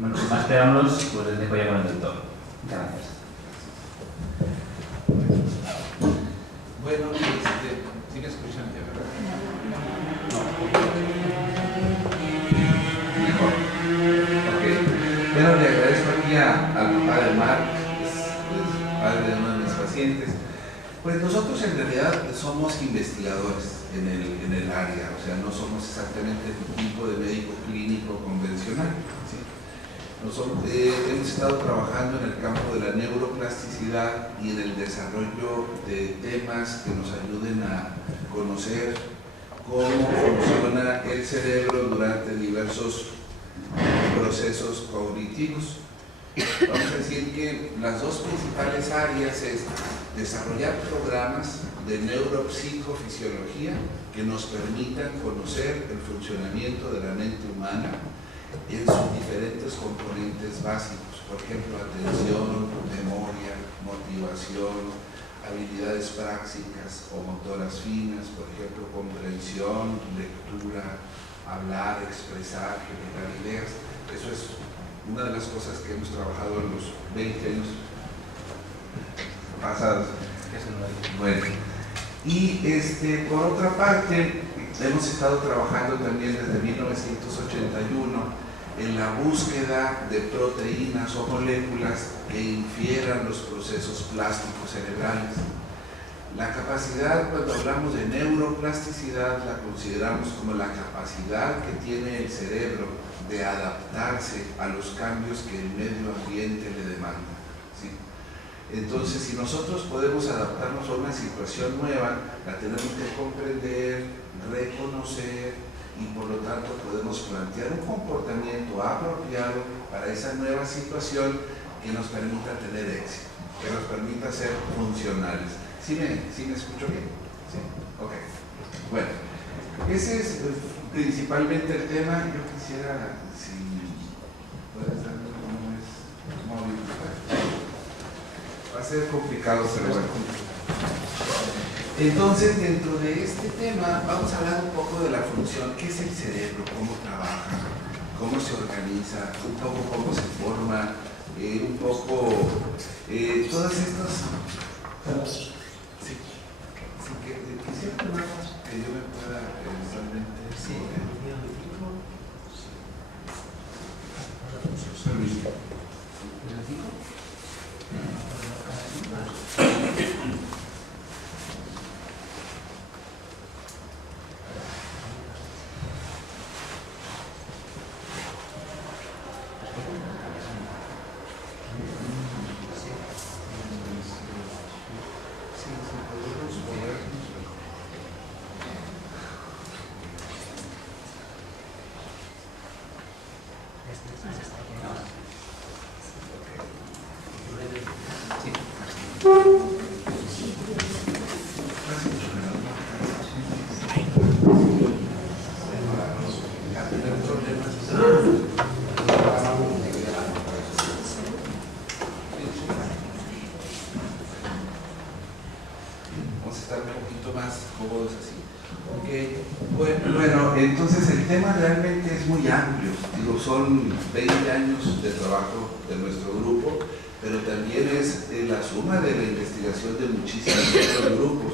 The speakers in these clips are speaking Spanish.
Bueno, sin más preámbulos, pues les dejo ya con el doctor. Muchas gracias. Bueno, ¿sí me escuchan ya, verdad? Mejor. Ok. Bueno, le agradezco aquí al padre Marc, es padre de uno de mis pacientes. Pues nosotros en realidad somos investigadores en el área, o sea, no somos exactamente el tipo de médico clínico convencional, ¿sí? Nosotros hemos estado trabajando en el campo de la neuroplasticidad y en el desarrollo de temas que nos ayuden a conocer cómo funciona el cerebro durante diversos procesos cognitivos. Vamos a decir que las dos principales áreas es desarrollar programas de neuropsicofisiología que nos permitan conocer el funcionamiento de la mente humana en sus diferentes componentes básicos, por ejemplo, atención, memoria, motivación, habilidades prácticas o motoras finas, por ejemplo, comprensión, lectura, hablar, expresar, generar ideas. Eso es una de las cosas que hemos trabajado en los 20 años pasados. Bueno, y por otra parte, hemos estado trabajando también desde 1981 en la búsqueda de proteínas o moléculas que infieran los procesos plásticos cerebrales. La capacidad, cuando hablamos de neuroplasticidad, la consideramos como la capacidad que tiene el cerebro de adaptarse a los cambios que el medio ambiente le demanda, ¿sí? Entonces, si nosotros podemos adaptarnos a una situación nueva, la tenemos que comprender, reconocer, y por lo tanto podemos plantear un comportamiento apropiado para esa nueva situación que nos permita tener éxito, que nos permita ser funcionales. ¿Sí me escucho bien? Sí. Ok. Bueno, ese es principalmente el tema. Yo quisiera, si puedes darme cómo es móvil. Va a ser complicado, pero bueno. Entonces, dentro de este tema, vamos a hablar un poco de la función, qué es el cerebro, cómo trabaja, cómo se organiza, un poco cómo se forma, un poco todas estas. Sí, que quisiera que yo me pueda realmente. Sí, entonces el tema realmente es muy amplio. Digo, son 20 años de trabajo de nuestro grupo, pero también es la suma de la investigación de muchísimos otros grupos,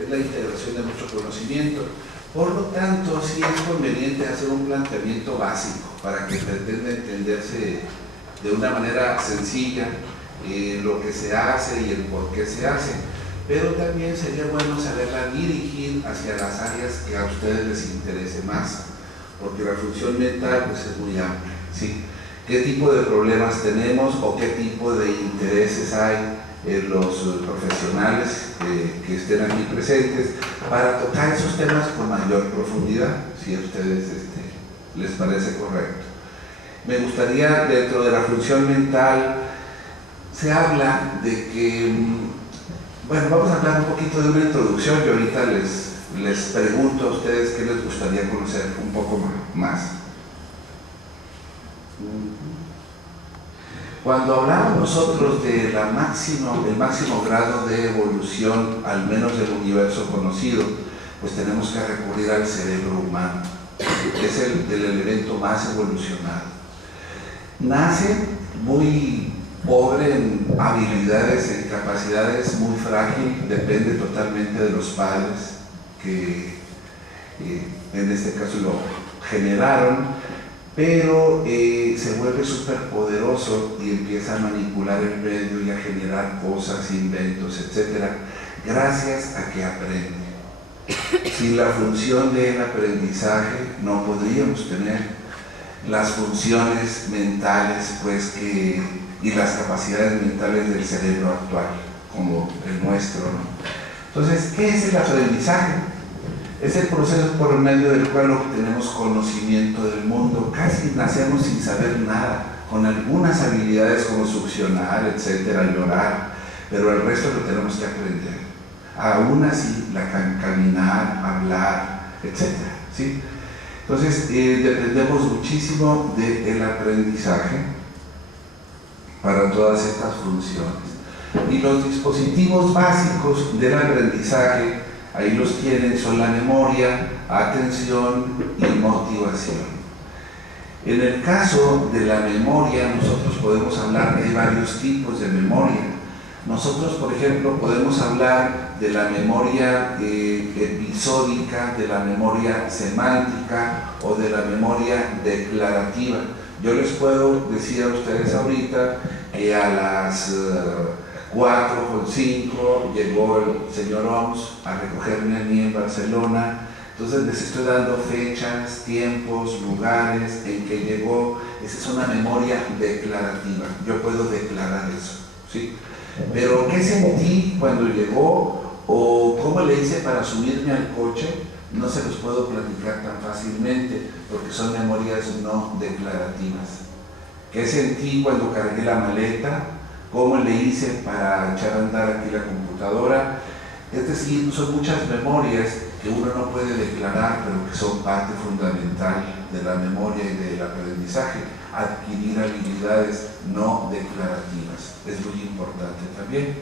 es la integración de mucho conocimiento. Por lo tanto, sí es conveniente hacer un planteamiento básico para que pretenda entenderse de una manera sencilla lo que se hace y el por qué se hace. Pero también sería bueno saberla dirigir hacia las áreas que a ustedes les interese más, porque la función mental pues, es muy amplia, ¿sí? ¿Qué tipo de problemas tenemos o qué tipo de intereses hay en los profesionales que estén aquí presentes para tocar esos temas con mayor profundidad, si a ustedes les parece correcto? Me gustaría, dentro de la función mental, se habla de que bueno, vamos a hablar un poquito de una introducción y ahorita les pregunto a ustedes qué les gustaría conocer un poco más. Cuando hablamos nosotros de el máximo grado de evolución, al menos del universo conocido, pues tenemos que recurrir al cerebro humano, que es el elemento más evolucionado. nace muy pobre en habilidades, en capacidades, muy frágil, depende totalmente de los padres que en este caso lo generaron, pero se vuelve súper poderoso y empieza a manipular el medio y a generar cosas, inventos, etcétera, gracias a que aprende. Sin la función del aprendizaje no podríamos tener las funciones mentales y las capacidades mentales del cerebro actual, como el nuestro, ¿no? Entonces, ¿qué es el aprendizaje? Es el proceso por medio del cual obtenemos conocimiento del mundo. Casi nacemos sin saber nada, con algunas habilidades como succionar, etcétera, llorar, pero el resto lo tenemos que aprender. Aún así, caminar, hablar, etcétera, ¿sí? Entonces, dependemos muchísimo del aprendizaje para todas estas funciones. Y los dispositivos básicos del aprendizaje, ahí los tienen, son la memoria, atención y motivación. En el caso de la memoria, nosotros podemos hablar de varios tipos de memoria. Nosotros, por ejemplo, podemos hablar de la memoria episódica, de la memoria semántica o de la memoria declarativa. Yo les puedo decir a ustedes ahorita que a las 4:05 llegó el señor Oms a recogerme a mí en Barcelona. Entonces les estoy dando fechas, tiempos, lugares en que llegó. Esa es una memoria declarativa. Yo puedo declarar eso, ¿sí? Pero ¿qué sentí cuando llegó o cómo le hice para subirme al coche? No se los puedo platicar tan fácilmente porque son memorias no declarativas. ¿Qué sentí cuando cargué la maleta? ¿Cómo le hice para echar a andar aquí la computadora? Es decir, son muchas memorias que uno no puede declarar, pero que son parte fundamental de la memoria y del aprendizaje. Adquirir habilidades no declarativas es muy importante también.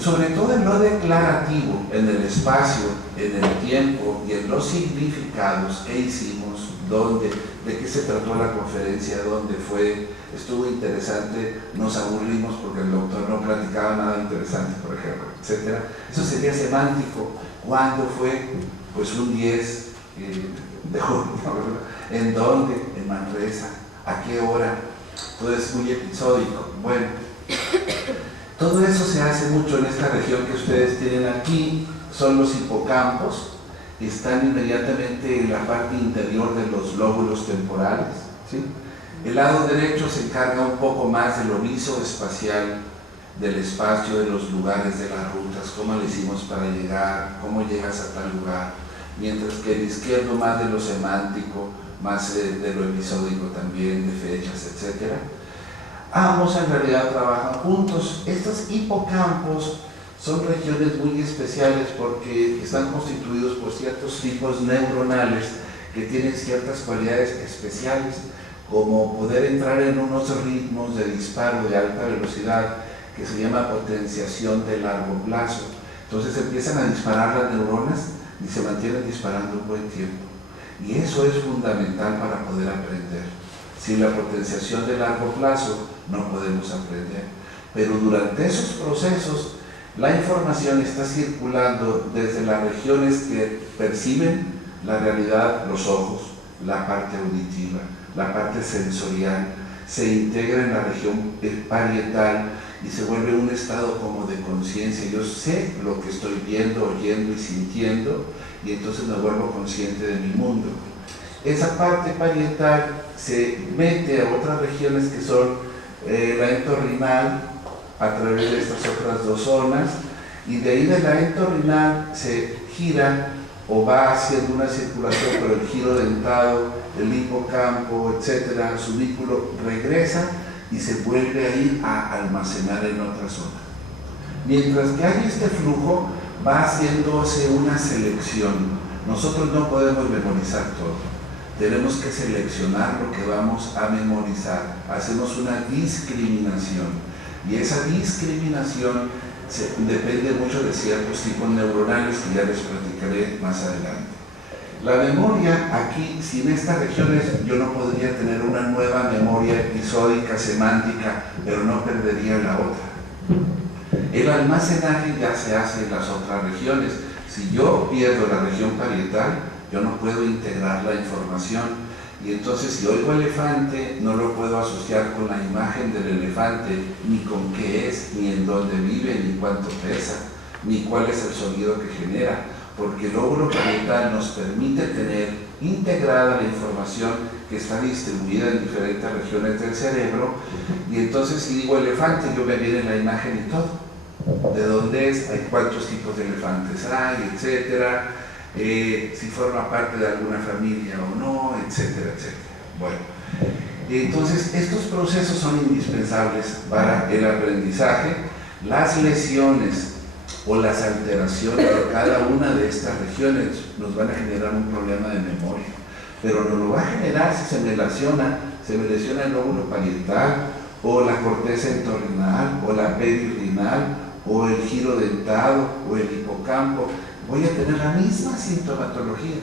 Sobre todo en lo declarativo, en el espacio, en el tiempo y en los significados, qué hicimos, dónde, de qué se trató la conferencia, dónde fue, estuvo interesante, nos aburrimos porque el doctor no platicaba nada interesante, por ejemplo, etcétera. Eso sería semántico. ¿Cuándo fue? Pues un 10 de junio, ¿en dónde? En Manresa. ¿A qué hora? Todo es muy episódico. Bueno, todo eso se hace mucho en esta región que ustedes tienen aquí. Son los hipocampos, están inmediatamente en la parte interior de los lóbulos temporales, ¿sí? El lado derecho se encarga un poco más de lo visoespacial, del espacio, de los lugares, de las rutas, cómo le hicimos para llegar, cómo llegas a tal lugar, mientras que el izquierdo más de lo semántico, más de lo episódico también, de fechas, etc. Ambos en realidad trabajan juntos. Estos hipocampos son regiones muy especiales porque están constituidos por ciertos tipos neuronales que tienen ciertas cualidades especiales, como poder entrar en unos ritmos de disparo de alta velocidad que se llama potenciación de largo plazo. Entonces empiezan a disparar las neuronas y se mantienen disparando un buen tiempo. Y eso es fundamental para poder aprender. Sin la potenciación de largo plazo no podemos aprender. Pero durante esos procesos, la información está circulando desde las regiones que perciben la realidad, los ojos, la parte auditiva, la parte sensorial, se integra en la región parietal y se vuelve un estado como de conciencia. Yo sé lo que estoy viendo, oyendo y sintiendo, y entonces me vuelvo consciente de mi mundo. Esa parte parietal se mete a otras regiones que son la entorrinal, a través de estas otras dos zonas, y de ahí de la entorrinal se gira o va haciendo una circulación por el giro dentado, el hipocampo, etcétera, su vínculo regresa y se vuelve a ir a almacenar en otra zona. Mientras que hay este flujo, va haciéndose una selección. Nosotros no podemos memorizar todo. Tenemos que seleccionar lo que vamos a memorizar. Hacemos una discriminación. Y esa discriminación depende mucho de ciertos tipos neuronales que ya les platicaré más adelante. La memoria aquí, sin estas regiones, yo no podría tener una nueva memoria episódica, semántica, pero no perdería la otra. El almacenaje ya se hace en las otras regiones. Si yo pierdo la región parietal, yo no puedo integrar la información. Y entonces, si oigo elefante, no lo puedo asociar con la imagen del elefante, ni con qué es, ni en dónde vive, ni cuánto pesa, ni cuál es el sonido que genera, porque el lóbulo parietal nos permite tener integrada la información que está distribuida en diferentes regiones del cerebro. Y entonces, si digo elefante, yo me viene la imagen y todo. ¿De dónde es? Hay cuántos tipos de elefantes hay, etcétera. Si forma parte de alguna familia o no, etcétera, etcétera. Bueno, entonces estos procesos son indispensables para el aprendizaje. Las lesiones o las alteraciones de cada una de estas regiones nos van a generar un problema de memoria, pero no lo va a generar si se me lesiona el lóbulo parietal o la corteza entorrinal o la periurginal o el giro dentado o el hipocampo. Voy a tener la misma sintomatología,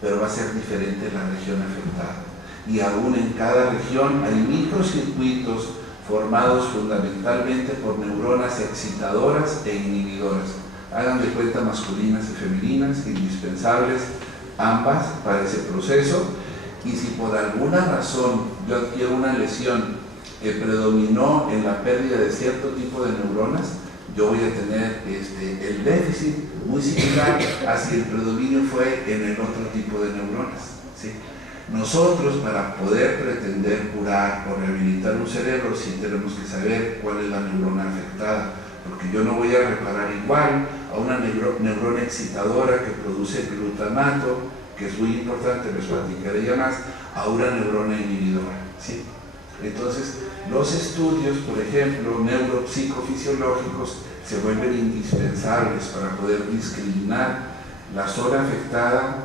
pero va a ser diferente la región afectada. Y aún en cada región hay microcircuitos formados fundamentalmente por neuronas excitadoras e inhibidoras. Hagan de cuenta masculinas y femeninas, indispensables ambas para ese proceso. Y si por alguna razón yo adquiero una lesión que predominó en la pérdida de cierto tipo de neuronas, yo voy a tener el déficit muy similar a si el predominio fue en el otro tipo de neuronas, ¿sí? Nosotros, para poder pretender curar o rehabilitar un cerebro, sí tenemos que saber cuál es la neurona afectada, porque yo no voy a reparar igual a una neurona excitadora que produce glutamato, que es muy importante, les platicaré ya más, a una neurona inhibidora, ¿sí? Entonces, los estudios, por ejemplo, neuropsicofisiológicos, se vuelven indispensables para poder discriminar la zona afectada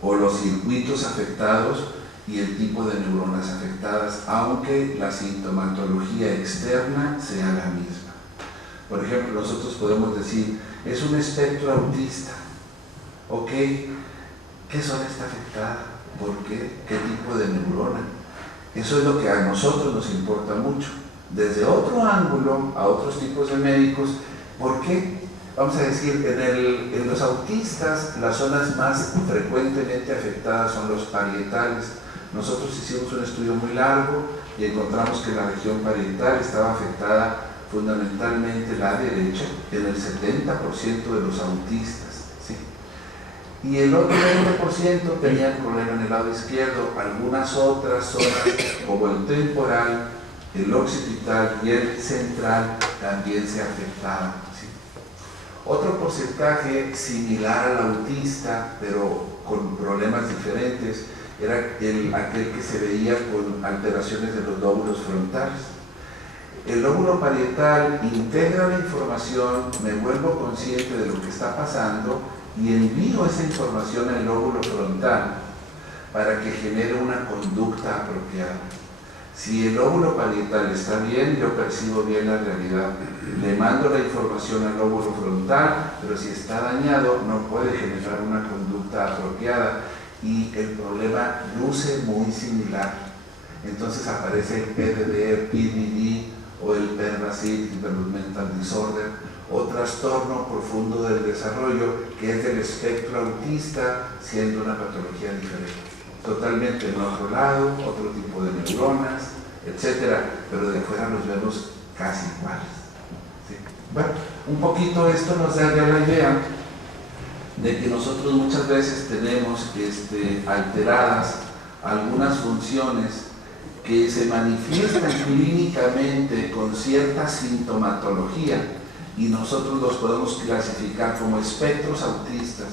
o los circuitos afectados y el tipo de neuronas afectadas, aunque la sintomatología externa sea la misma. Por ejemplo, nosotros podemos decir, es un espectro autista. Ok, ¿qué zona está afectada? ¿Por qué? ¿Qué tipo de neurona? Eso es lo que a nosotros nos importa mucho. Desde otro ángulo, a otros tipos de médicos, ¿por qué? Vamos a decir, en los autistas, las zonas más frecuentemente afectadas son los parietales. Nosotros hicimos un estudio muy largo y encontramos que la región parietal estaba afectada fundamentalmente la derecha, en el 70% de los autistas, ¿sí? Y el otro 20% tenían problema en el lado izquierdo. Algunas otras zonas, como el temporal, el occipital y el central, también se afectaban, ¿sí? Otro porcentaje similar al autista, pero con problemas diferentes, era aquel que se veía con alteraciones de los lóbulos frontales. El lóbulo parietal integra la información, me vuelvo consciente de lo que está pasando y envío esa información al lóbulo frontal para que genere una conducta apropiada. Si el lóbulo parietal está bien, yo percibo bien la realidad. Le mando la información al lóbulo frontal, pero si está dañado, no puede generar una conducta apropiada y el problema luce muy similar. Entonces aparece el PDD, PDD o el Pervasive Developmental Disorder, o trastorno profundo del desarrollo, que es del espectro autista, siendo una patología diferente. Totalmente en otro lado, otro tipo de neuronas, etcétera, pero de afuera los vemos casi iguales, ¿sí? Bueno, un poquito esto nos da ya la idea de que nosotros muchas veces tenemos alteradas algunas funciones que se manifiestan clínicamente con cierta sintomatología y nosotros los podemos clasificar como espectros autistas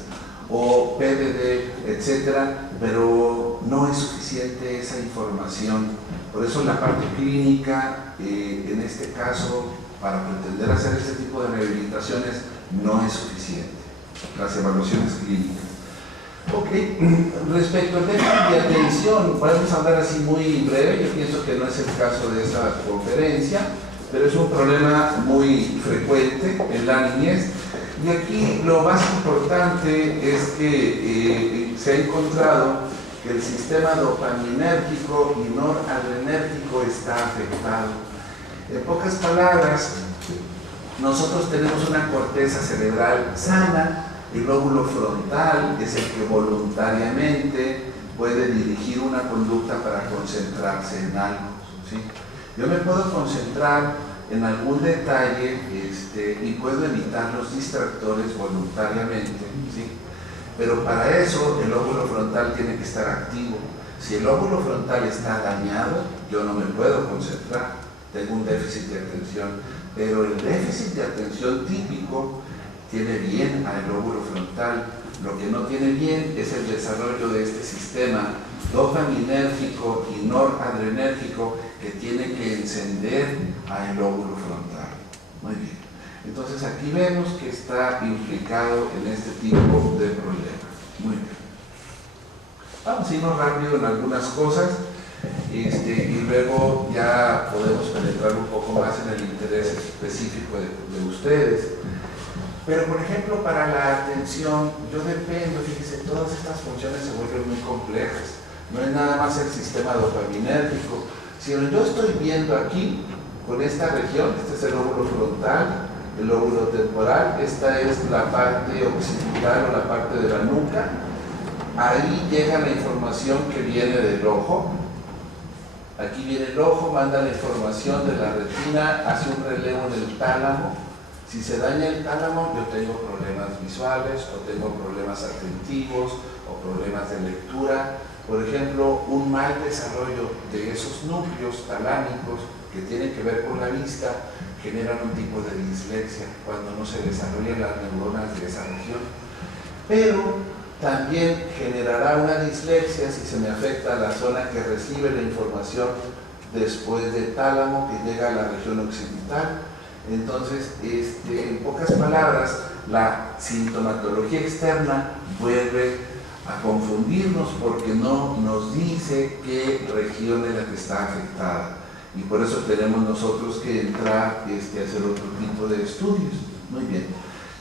o PDD, etcétera, pero no es suficiente esa información. Por eso la parte clínica, en este caso, para pretender hacer este tipo de rehabilitaciones, no es suficiente. Las evaluaciones clínicas. Ok, respecto al déficit de atención, vamos a hablar así muy breve. Yo pienso que no es el caso de esta conferencia, pero es un problema muy frecuente en la niñez. Y aquí lo más importante es que se ha encontrado que el sistema dopaminérgico y noradrenérgico está afectado. En pocas palabras, nosotros tenemos una corteza cerebral sana, el lóbulo frontal es el que voluntariamente puede dirigir una conducta para concentrarse en algo, ¿sí? Yo me puedo concentrar en algún detalle y puedo evitar los distractores voluntariamente, ¿sí? Pero para eso el lóbulo frontal tiene que estar activo. Si el lóbulo frontal está dañado, yo no me puedo concentrar, tengo un déficit de atención, pero el déficit de atención típico tiene bien al lóbulo frontal. Lo que no tiene bien es el desarrollo de este sistema dopaminérgico y noradrenérgico que tiene que encender al lóbulo frontal. Muy bien. Entonces aquí vemos que está implicado en este tipo de problemas. Muy bien. Vamos a irnos rápido en algunas cosas y luego ya podemos penetrar un poco más en el interés específico de ustedes. Pero por ejemplo, para la atención, yo dependo, fíjense, todas estas funciones se vuelven muy complejas. No es nada más el sistema dopaminérgico, sino yo estoy viendo aquí, con esta región, este es el lóbulo frontal, el lóbulo temporal, esta es la parte occipital o la parte de la nuca. Ahí llega la información que viene del ojo. Aquí viene el ojo, manda la información de la retina, hace un relevo en el tálamo. Si se daña el tálamo, yo tengo problemas visuales o tengo problemas atentivos o problemas de lectura. Por ejemplo, un mal desarrollo de esos núcleos talámicos que tienen que ver con la vista generan un tipo de dislexia cuando no se desarrollan las neuronas de esa región. Pero también generará una dislexia si se me afecta la zona que recibe la información después del tálamo que llega a la región occipital. Entonces, en pocas palabras, la sintomatología externa vuelve a confundirnos porque no nos dice qué región es la que está afectada. Y por eso tenemos nosotros que entrar a hacer otro tipo de estudios. Muy bien.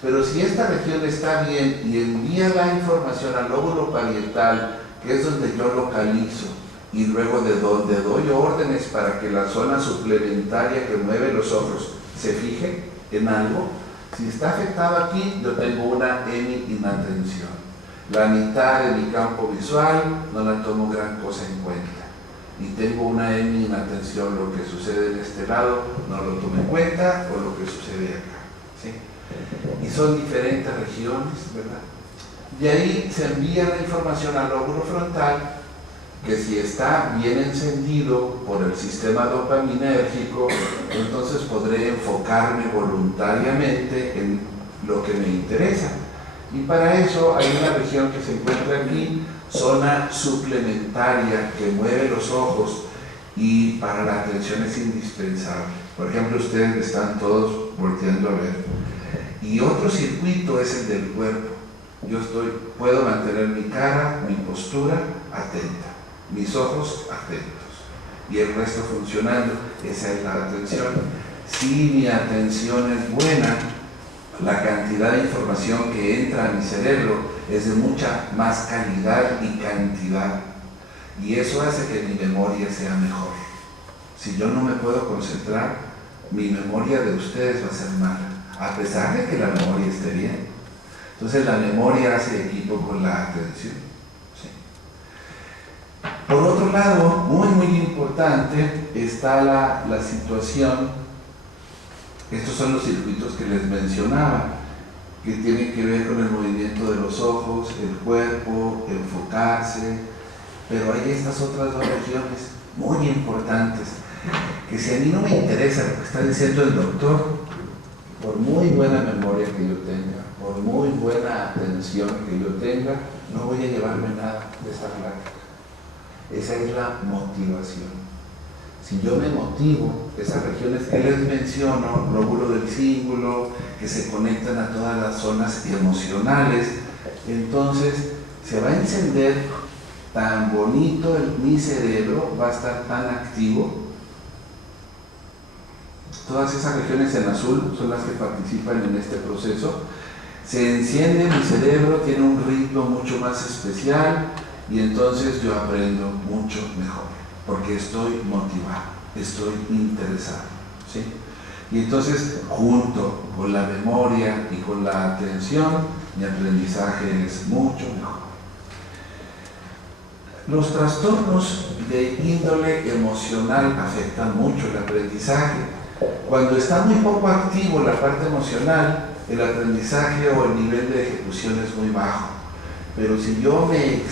Pero si esta región está bien y envía la información al lóbulo parietal, que es donde yo localizo, y luego de donde doy órdenes para que la zona suplementaria que mueve los ojos se fije en algo, si está afectado aquí, yo tengo una hemi-inatención. La mitad de mi campo visual no la tomo gran cosa en cuenta. Y tengo una hemi-inatención, lo que sucede en este lado no lo tomo en cuenta, o lo que sucede acá, ¿sí? Y son diferentes regiones, ¿verdad? De ahí se envía la información al lóbulo frontal, que si está bien encendido por el sistema dopaminérgico, entonces podré enfocarme voluntariamente en lo que me interesa. Y para eso hay una región que se encuentra aquí, zona suplementaria, que mueve los ojos y para la atención es indispensable. Por ejemplo, ustedes están todos volteando a ver. Y otro circuito es el del cuerpo. Yo puedo mantener mi cara, mi postura atenta, mis ojos atentos y el resto funcionando. Esa es la atención. Si mi atención es buena, la cantidad de información que entra a mi cerebro es de mucha más calidad y cantidad, y eso hace que mi memoria sea mejor. Si yo no me puedo concentrar, mi memoria de ustedes va a ser mala, a pesar de que la memoria esté bien. Entonces la memoria hace equipo con la atención. Por otro lado, muy importante, está la situación, estos son los circuitos que les mencionaba, que tienen que ver con el movimiento de los ojos, el cuerpo, enfocarse, pero hay estas otras dos regiones muy importantes, que si a mí no me interesa lo que está diciendo el doctor, por muy buena memoria que yo tenga, por muy buena atención que yo tenga, no voy a llevarme nada de esa plática. Esa es la motivación. Si yo me motivo, esas regiones que les menciono, lóbulo del cíngulo, que se conectan a todas las zonas emocionales, entonces se va a encender tan bonito mi cerebro, va a estar tan activo. Todas esas regiones en azul son las que participan en este proceso, se enciende mi cerebro, tiene un ritmo mucho más especial y entonces yo aprendo mucho mejor, porque estoy motivado, estoy interesado, ¿sí? Y entonces, junto con la memoria y con la atención, mi aprendizaje es mucho mejor. Los trastornos de índole emocional afectan mucho el aprendizaje. Cuando está muy poco activo la parte emocional, el aprendizaje o el nivel de ejecución es muy bajo. Pero si yo me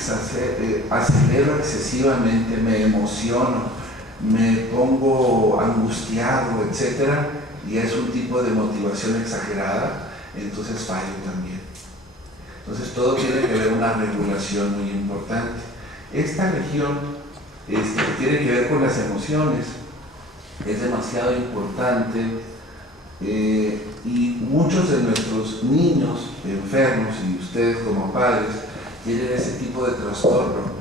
acelero excesivamente, me emociono, me pongo angustiado, etc., y es un tipo de motivación exagerada, entonces fallo también. Entonces todo tiene que ver una regulación muy importante. Esta región que tiene que ver con las emociones es demasiado importante, y muchos de nuestros niños enfermos, y ustedes como padres, tienen ese tipo de trastorno.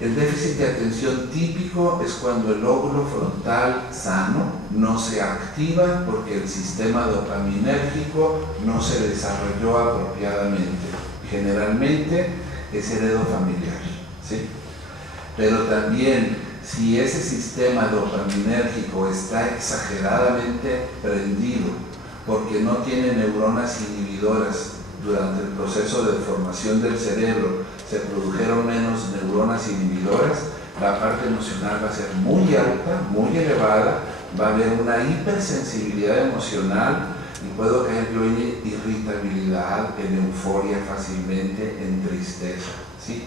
El déficit de atención típico es cuando el lóbulo frontal sano no se activa porque el sistema dopaminérgico no se desarrolló apropiadamente. Generalmente es heredofamiliar, ¿sí? Pero también, si ese sistema dopaminérgico está exageradamente prendido porque no tiene neuronas inhibidoras, durante el proceso de formación del cerebro se produjeron menos neuronas inhibidoras, la parte emocional va a ser muy alta, muy elevada, va a haber una hipersensibilidad emocional y puedo caer yo en irritabilidad, en euforia fácilmente, en tristeza, ¿sí?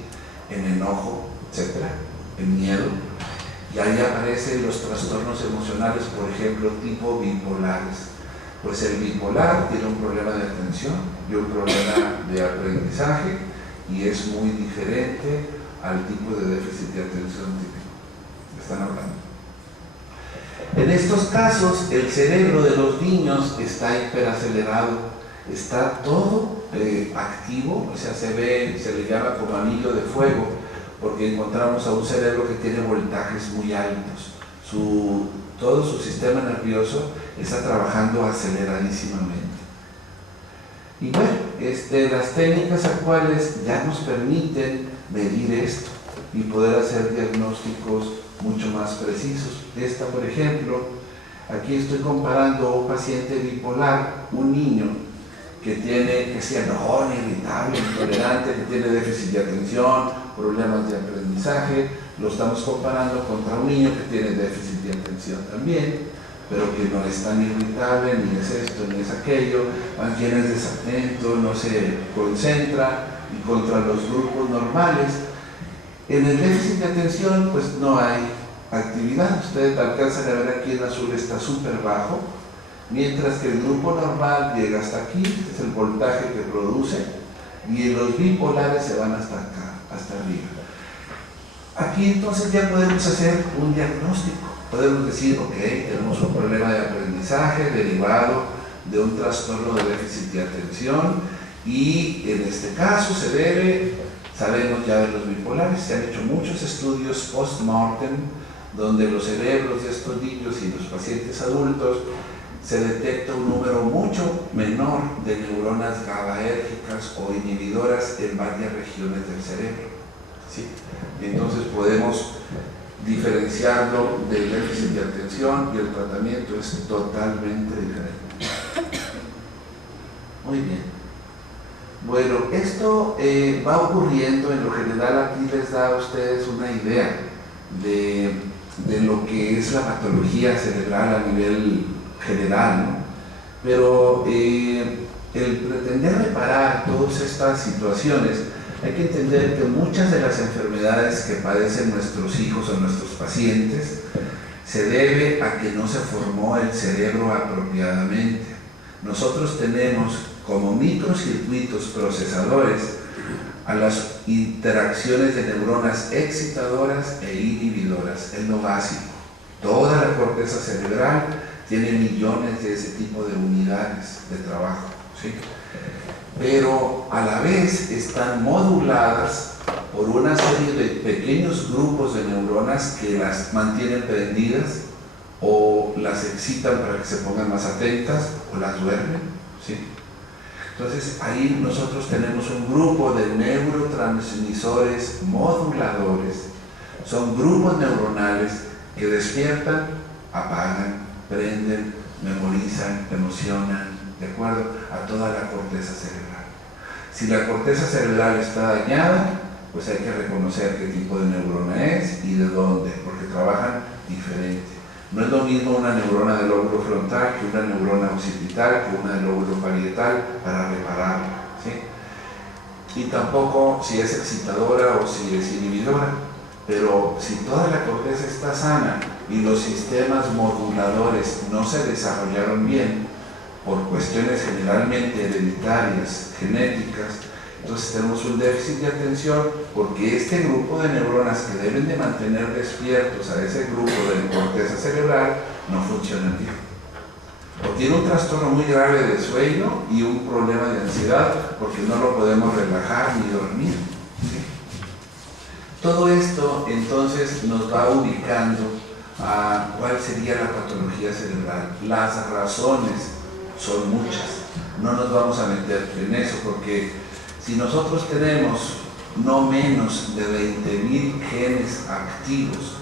En enojo, etcétera, en miedo. Y ahí aparecen los trastornos emocionales, por ejemplo, tipo bipolares. Pues el bipolar tiene un problema de atención y un problema de aprendizaje y es muy diferente al tipo de déficit de atención típico. ¿Están hablando? En estos casos, el cerebro de los niños está hiperacelerado, está todo activo, o sea, se le llama como anillo de fuego, porque encontramos a un cerebro que tiene voltajes muy altos. Todo su sistema nervioso está trabajando aceleradísimamente. Y bueno, las técnicas actuales ya nos permiten medir esto y poder hacer diagnósticos mucho más precisos. Esta, por ejemplo, aquí estoy comparando a un paciente bipolar, un niño que es enojón, irritable, intolerante, que tiene déficit de atención, problemas de aprendizaje. Lo estamos comparando contra un niño que tiene déficit de atención también, pero que no es tan irritable, ni es esto, ni es aquello, más bien es desatento, no se concentra, y contra los grupos normales. En el déficit de atención, pues no hay actividad. Ustedes alcanzan a ver aquí en azul, está súper bajo, mientras que el grupo normal llega hasta aquí, este es el voltaje que produce, y los bipolares se van hasta acá, hasta arriba. Aquí entonces ya podemos hacer un diagnóstico. Podemos decir, ok, tenemos un problema de aprendizaje derivado de un trastorno de déficit de atención y en este caso se debe, sabemos ya de los bipolares, se han hecho muchos estudios post-mortem donde los cerebros de estos niños y los pacientes adultos se detecta un número mucho menor de neuronas GABAérgicas o inhibidoras en varias regiones del cerebro, ¿sí? Entonces podemos diferenciarlo del déficit de atención y el tratamiento es totalmente diferente. Muy bien. Bueno, esto va ocurriendo en lo general. Aquí les da a ustedes una idea de lo que es la patología cerebral a nivel general, ¿no? Pero el pretender reparar todas estas situaciones, hay que entender que muchas de las enfermedades que padecen nuestros hijos o nuestros pacientes se debe a que no se formó el cerebro apropiadamente. Nosotros tenemos como microcircuitos procesadores a las interacciones de neuronas excitadoras e inhibidoras, es lo básico. Toda la corteza cerebral tiene millones de ese tipo de unidades de trabajo, ¿sí? Pero a la vez están moduladas por una serie de pequeños grupos de neuronas que las mantienen prendidas o las excitan para que se pongan más atentas o las duermen, ¿sí? Entonces ahí nosotros tenemos un grupo de neurotransmisores moduladores. Son grupos neuronales que despiertan, apagan, prenden, memorizan, emocionan, de acuerdo a toda la corteza cerebral. Si la corteza cerebral está dañada, pues hay que reconocer qué tipo de neurona es y de dónde, porque trabajan diferente. No es lo mismo una neurona del lóbulo frontal que una neurona occipital, que una del lóbulo parietal para repararla, ¿sí? Y tampoco si es excitadora o si es inhibidora, pero si toda la corteza está sana y los sistemas moduladores no se desarrollaron bien por cuestiones generalmente hereditarias, genéticas, entonces tenemos un déficit de atención porque este grupo de neuronas que deben de mantener despiertos a ese grupo de corteza cerebral no funcionan bien. O tiene un trastorno muy grave de sueño y un problema de ansiedad porque no lo podemos relajar ni dormir, ¿sí? Todo esto entonces nos va ubicando a cuál sería la patología cerebral. Las razones son muchas, no nos vamos a meter en eso porque si nosotros tenemos no menos de 20.000 genes activos,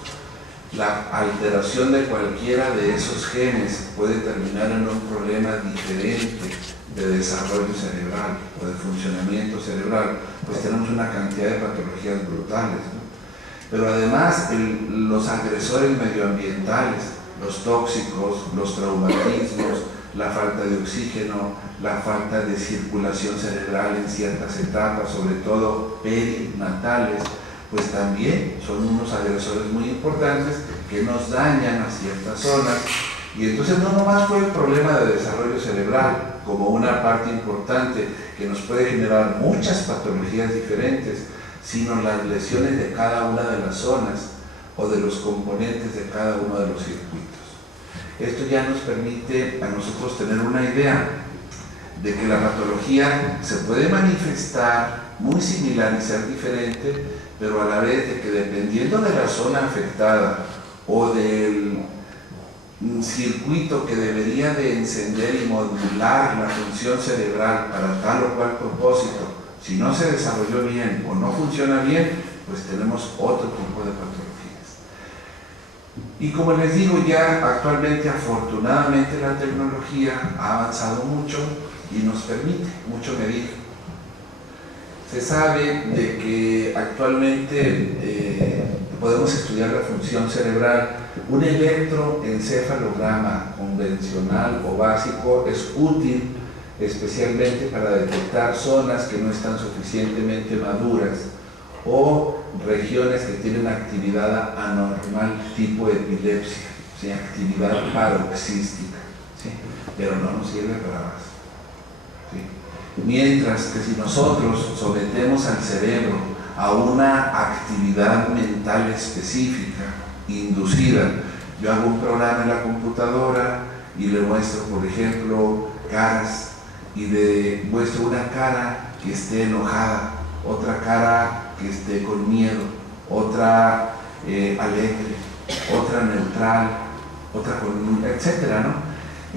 la alteración de cualquiera de esos genes puede terminar en un problema diferente de desarrollo cerebral o de funcionamiento cerebral, pues tenemos una cantidad de patologías brutales, ¿no? Pero además los agresores medioambientales, los tóxicos, los traumatismos, la falta de oxígeno, la falta de circulación cerebral en ciertas etapas, sobre todo perinatales, pues también son unos agresores muy importantes que nos dañan a ciertas zonas. Y entonces no nomás fue el problema de desarrollo cerebral como una parte importante que nos puede generar muchas patologías diferentes, sino las lesiones de cada una de las zonas o de los componentes de cada uno de los circuitos. Esto ya nos permite a nosotros tener una idea de que la patología se puede manifestar muy similar y ser diferente, pero a la vez de que dependiendo de la zona afectada o del circuito que debería de encender y modular la función cerebral para tal o cual propósito, si no se desarrolló bien o no funciona bien, pues tenemos otro tipo de patologías. Y como les digo, ya actualmente afortunadamente la tecnología ha avanzado mucho y nos permite mucho medir. Se sabe de que actualmente podemos estudiar la función cerebral. Un electroencefalograma convencional o básico es útil especialmente para detectar zonas que no están suficientemente maduras o regiones que tienen actividad anormal tipo epilepsia, ¿sí? Actividad paroxística, ¿sí? Pero no nos sirve para más, ¿sí? Mientras que si nosotros sometemos al cerebro a una actividad mental específica, inducida, yo hago un programa en la computadora y le muestro, por ejemplo, caras, y le muestro una cara que esté enojada, otra cara que esté con miedo, otra alegre, otra neutral, otra con etcétera, ¿no?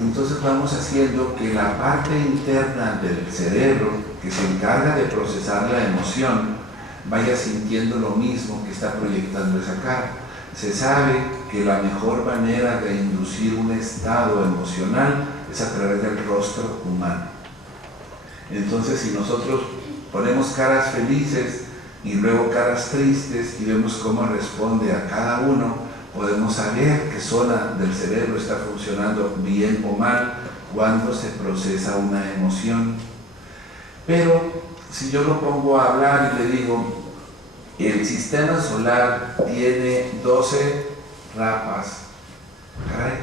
Entonces vamos haciendo que la parte interna del cerebro que se encarga de procesar la emoción vaya sintiendo lo mismo que está proyectando esa cara. Se sabe que la mejor manera de inducir un estado emocional es a través del rostro humano. Entonces, si nosotros ponemos caras felices y luego caras tristes y vemos cómo responde a cada uno, podemos saber qué zona del cerebro está funcionando bien o mal cuando se procesa una emoción. Pero si yo lo pongo a hablar y le digo, el sistema solar tiene 12 rapas, caray,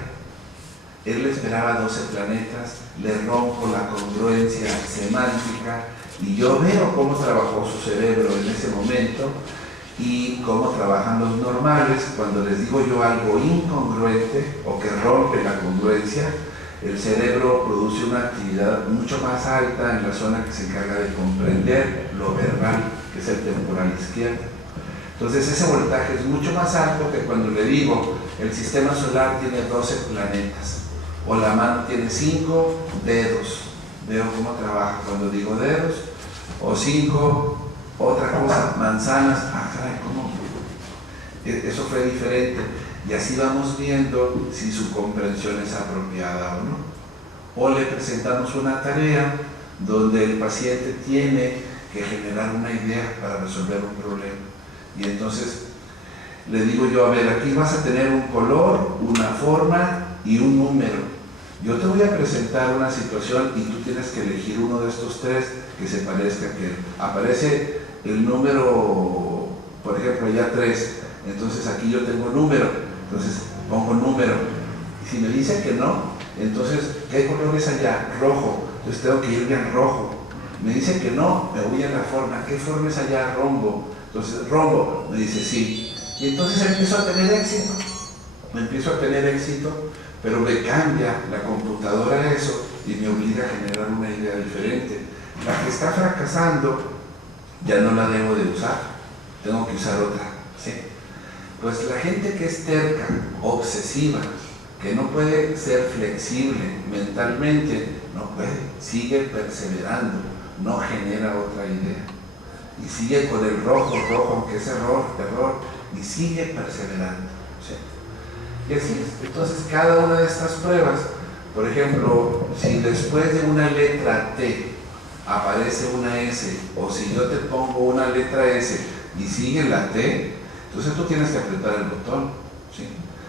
él esperaba 12 planetas, le rompo la congruencia semántica y yo veo cómo trabajó su cerebro en ese momento y cómo trabajan los normales. Cuando les digo yo algo incongruente o que rompe la congruencia, el cerebro produce una actividad mucho más alta en la zona que se encarga de comprender lo verbal, que es el temporal izquierdo. Entonces ese voltaje es mucho más alto que cuando le digo el sistema solar tiene 12 planetas o la mano tiene 5 dedos, veo cómo trabaja. Cuando digo dedos, o 5, otra cosa, manzanas, caray, ¿cómo? Eso fue diferente. Y así vamos viendo si su comprensión es apropiada o no. O le presentamos una tarea donde el paciente tiene que generar una idea para resolver un problema. Y entonces le digo yo, a ver, aquí vas a tener un color, una forma y un número. Yo te voy a presentar una situación y tú tienes que elegir uno de estos tres que se parezca, que aparece el número, por ejemplo, ya 3. Entonces aquí yo tengo número, entonces pongo número. Y si me dice que no, entonces, ¿qué color es allá? Rojo. Entonces tengo que irme al rojo. Me dice que no, me voy a la forma. ¿Qué forma es allá? Rombo. Entonces, rombo. Me dice sí. Y entonces empiezo a tener éxito. Empiezo a tener éxito, pero me cambia la computadora eso y me obliga a generar una idea diferente. La que está fracasando ya no la debo de usar. Tengo que usar otra. ¿Sí? Pues la gente que es terca, obsesiva, que no puede ser flexible mentalmente, no puede, sigue perseverando, no genera otra idea. Y sigue con el rojo, aunque es error, y sigue perseverando. ¿Sí? Y así es. Entonces, cada una de estas pruebas, por ejemplo, si después de una letra T aparece una S, o si yo te pongo una letra S y sigue la T, entonces tú tienes que apretar el botón. ¿Sí?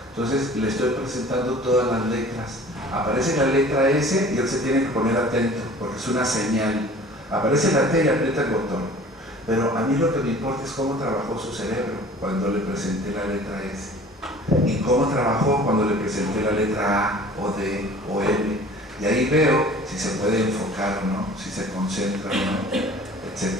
Entonces le estoy presentando todas las letras. Aparece la letra S y él se tiene que poner atento porque es una señal. Aparece la T y aprieta el botón. Pero a mí lo que me importa es cómo trabajó su cerebro cuando le presenté la letra S. Y cómo trabajó cuando le presenté la letra A o D o M. Y ahí veo si se puede enfocar o no, si se concentra o no, etc.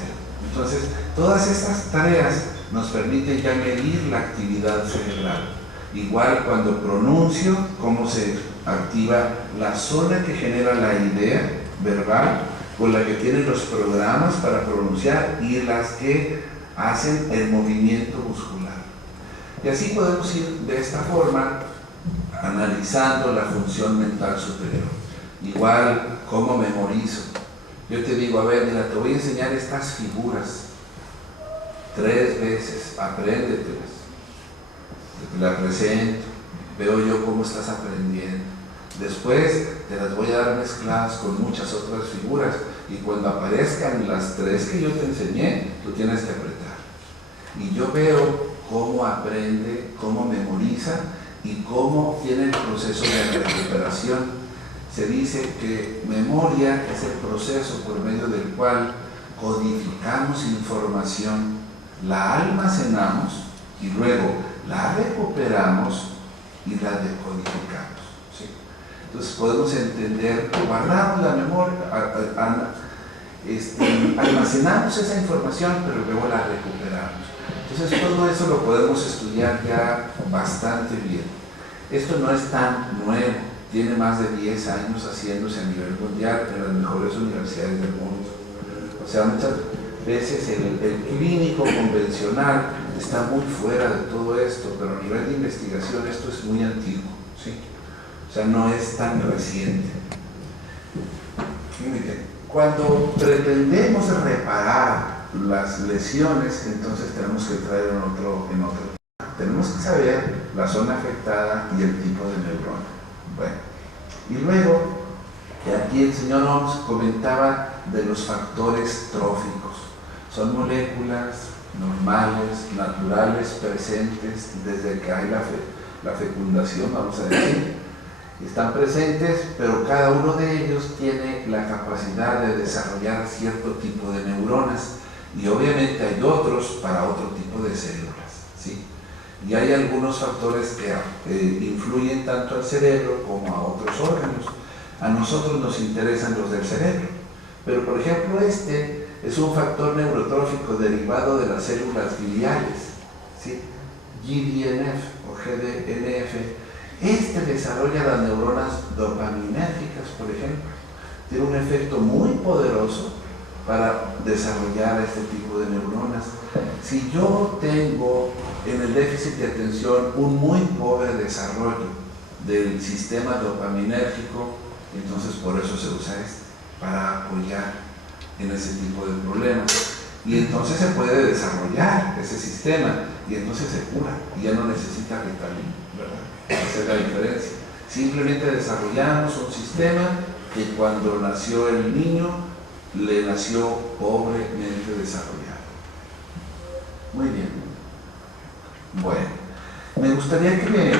Entonces, todas estas tareas nos permiten ya medir la actividad cerebral. Igual cuando pronuncio, cómo se activa la zona que genera la idea verbal, con la que tienen los programas para pronunciar y las que hacen el movimiento muscular. Y así podemos ir de esta forma analizando la función mental superior. Igual, cómo memorizo. Yo te digo, a ver, mira, te voy a enseñar estas figuras 3 veces, apréndetelas. Te la presento, veo yo cómo estás aprendiendo. Después te las voy a dar mezcladas con muchas otras figuras y cuando aparezcan las 3 que yo te enseñé, tú tienes que apretar. Y yo veo cómo aprende, cómo memoriza y cómo tiene el proceso de recuperación. Se dice que memoria es el proceso por medio del cual codificamos información, la almacenamos y luego la recuperamos y la decodificamos. ¿Sí? Entonces podemos entender, guardamos la memoria, almacenamos esa información, pero luego la recuperamos. Entonces todo eso lo podemos estudiar ya bastante bien. Esto no es tan nuevo, tiene más de 10 años haciéndose a nivel mundial en las mejores universidades del mundo. O sea, muchas veces el clínico convencional está muy fuera de todo esto, pero a nivel de investigación esto es muy antiguo, ¿sí? O sea, no es tan reciente. Muy bien. Cuando pretendemos reparar las lesiones, entonces tenemos que traer en otro. Tenemos que saber la zona afectada y el tipo de neurona. Bueno, y luego, aquí el señor Oms comentaba de los factores tróficos. Son moléculas normales, naturales, presentes desde que hay la fecundación, vamos a decir. Están presentes, pero cada uno de ellos tiene la capacidad de desarrollar cierto tipo de neuronas y obviamente hay otros para otro tipo de células, ¿sí? Y hay algunos factores que influyen tanto al cerebro como a otros órganos. A nosotros nos interesan los del cerebro, pero por ejemplo este es un factor neurotrófico derivado de las células gliales, ¿sí? GDNF o GDNF. Este desarrolla las neuronas dopaminérgicas, por ejemplo. Tiene un efecto muy poderoso para desarrollar este tipo de neuronas. Si yo tengo en el déficit de atención un muy pobre desarrollo del sistema dopaminérgico, entonces por eso se usa este. para apoyar en ese tipo de problemas. Y entonces se puede desarrollar ese sistema y entonces se cura y ya no necesita Ritalin, ¿verdad? Esa es la diferencia. Simplemente desarrollamos un sistema que cuando nació el niño le nació pobremente desarrollado. Muy bien. Bueno, me gustaría que me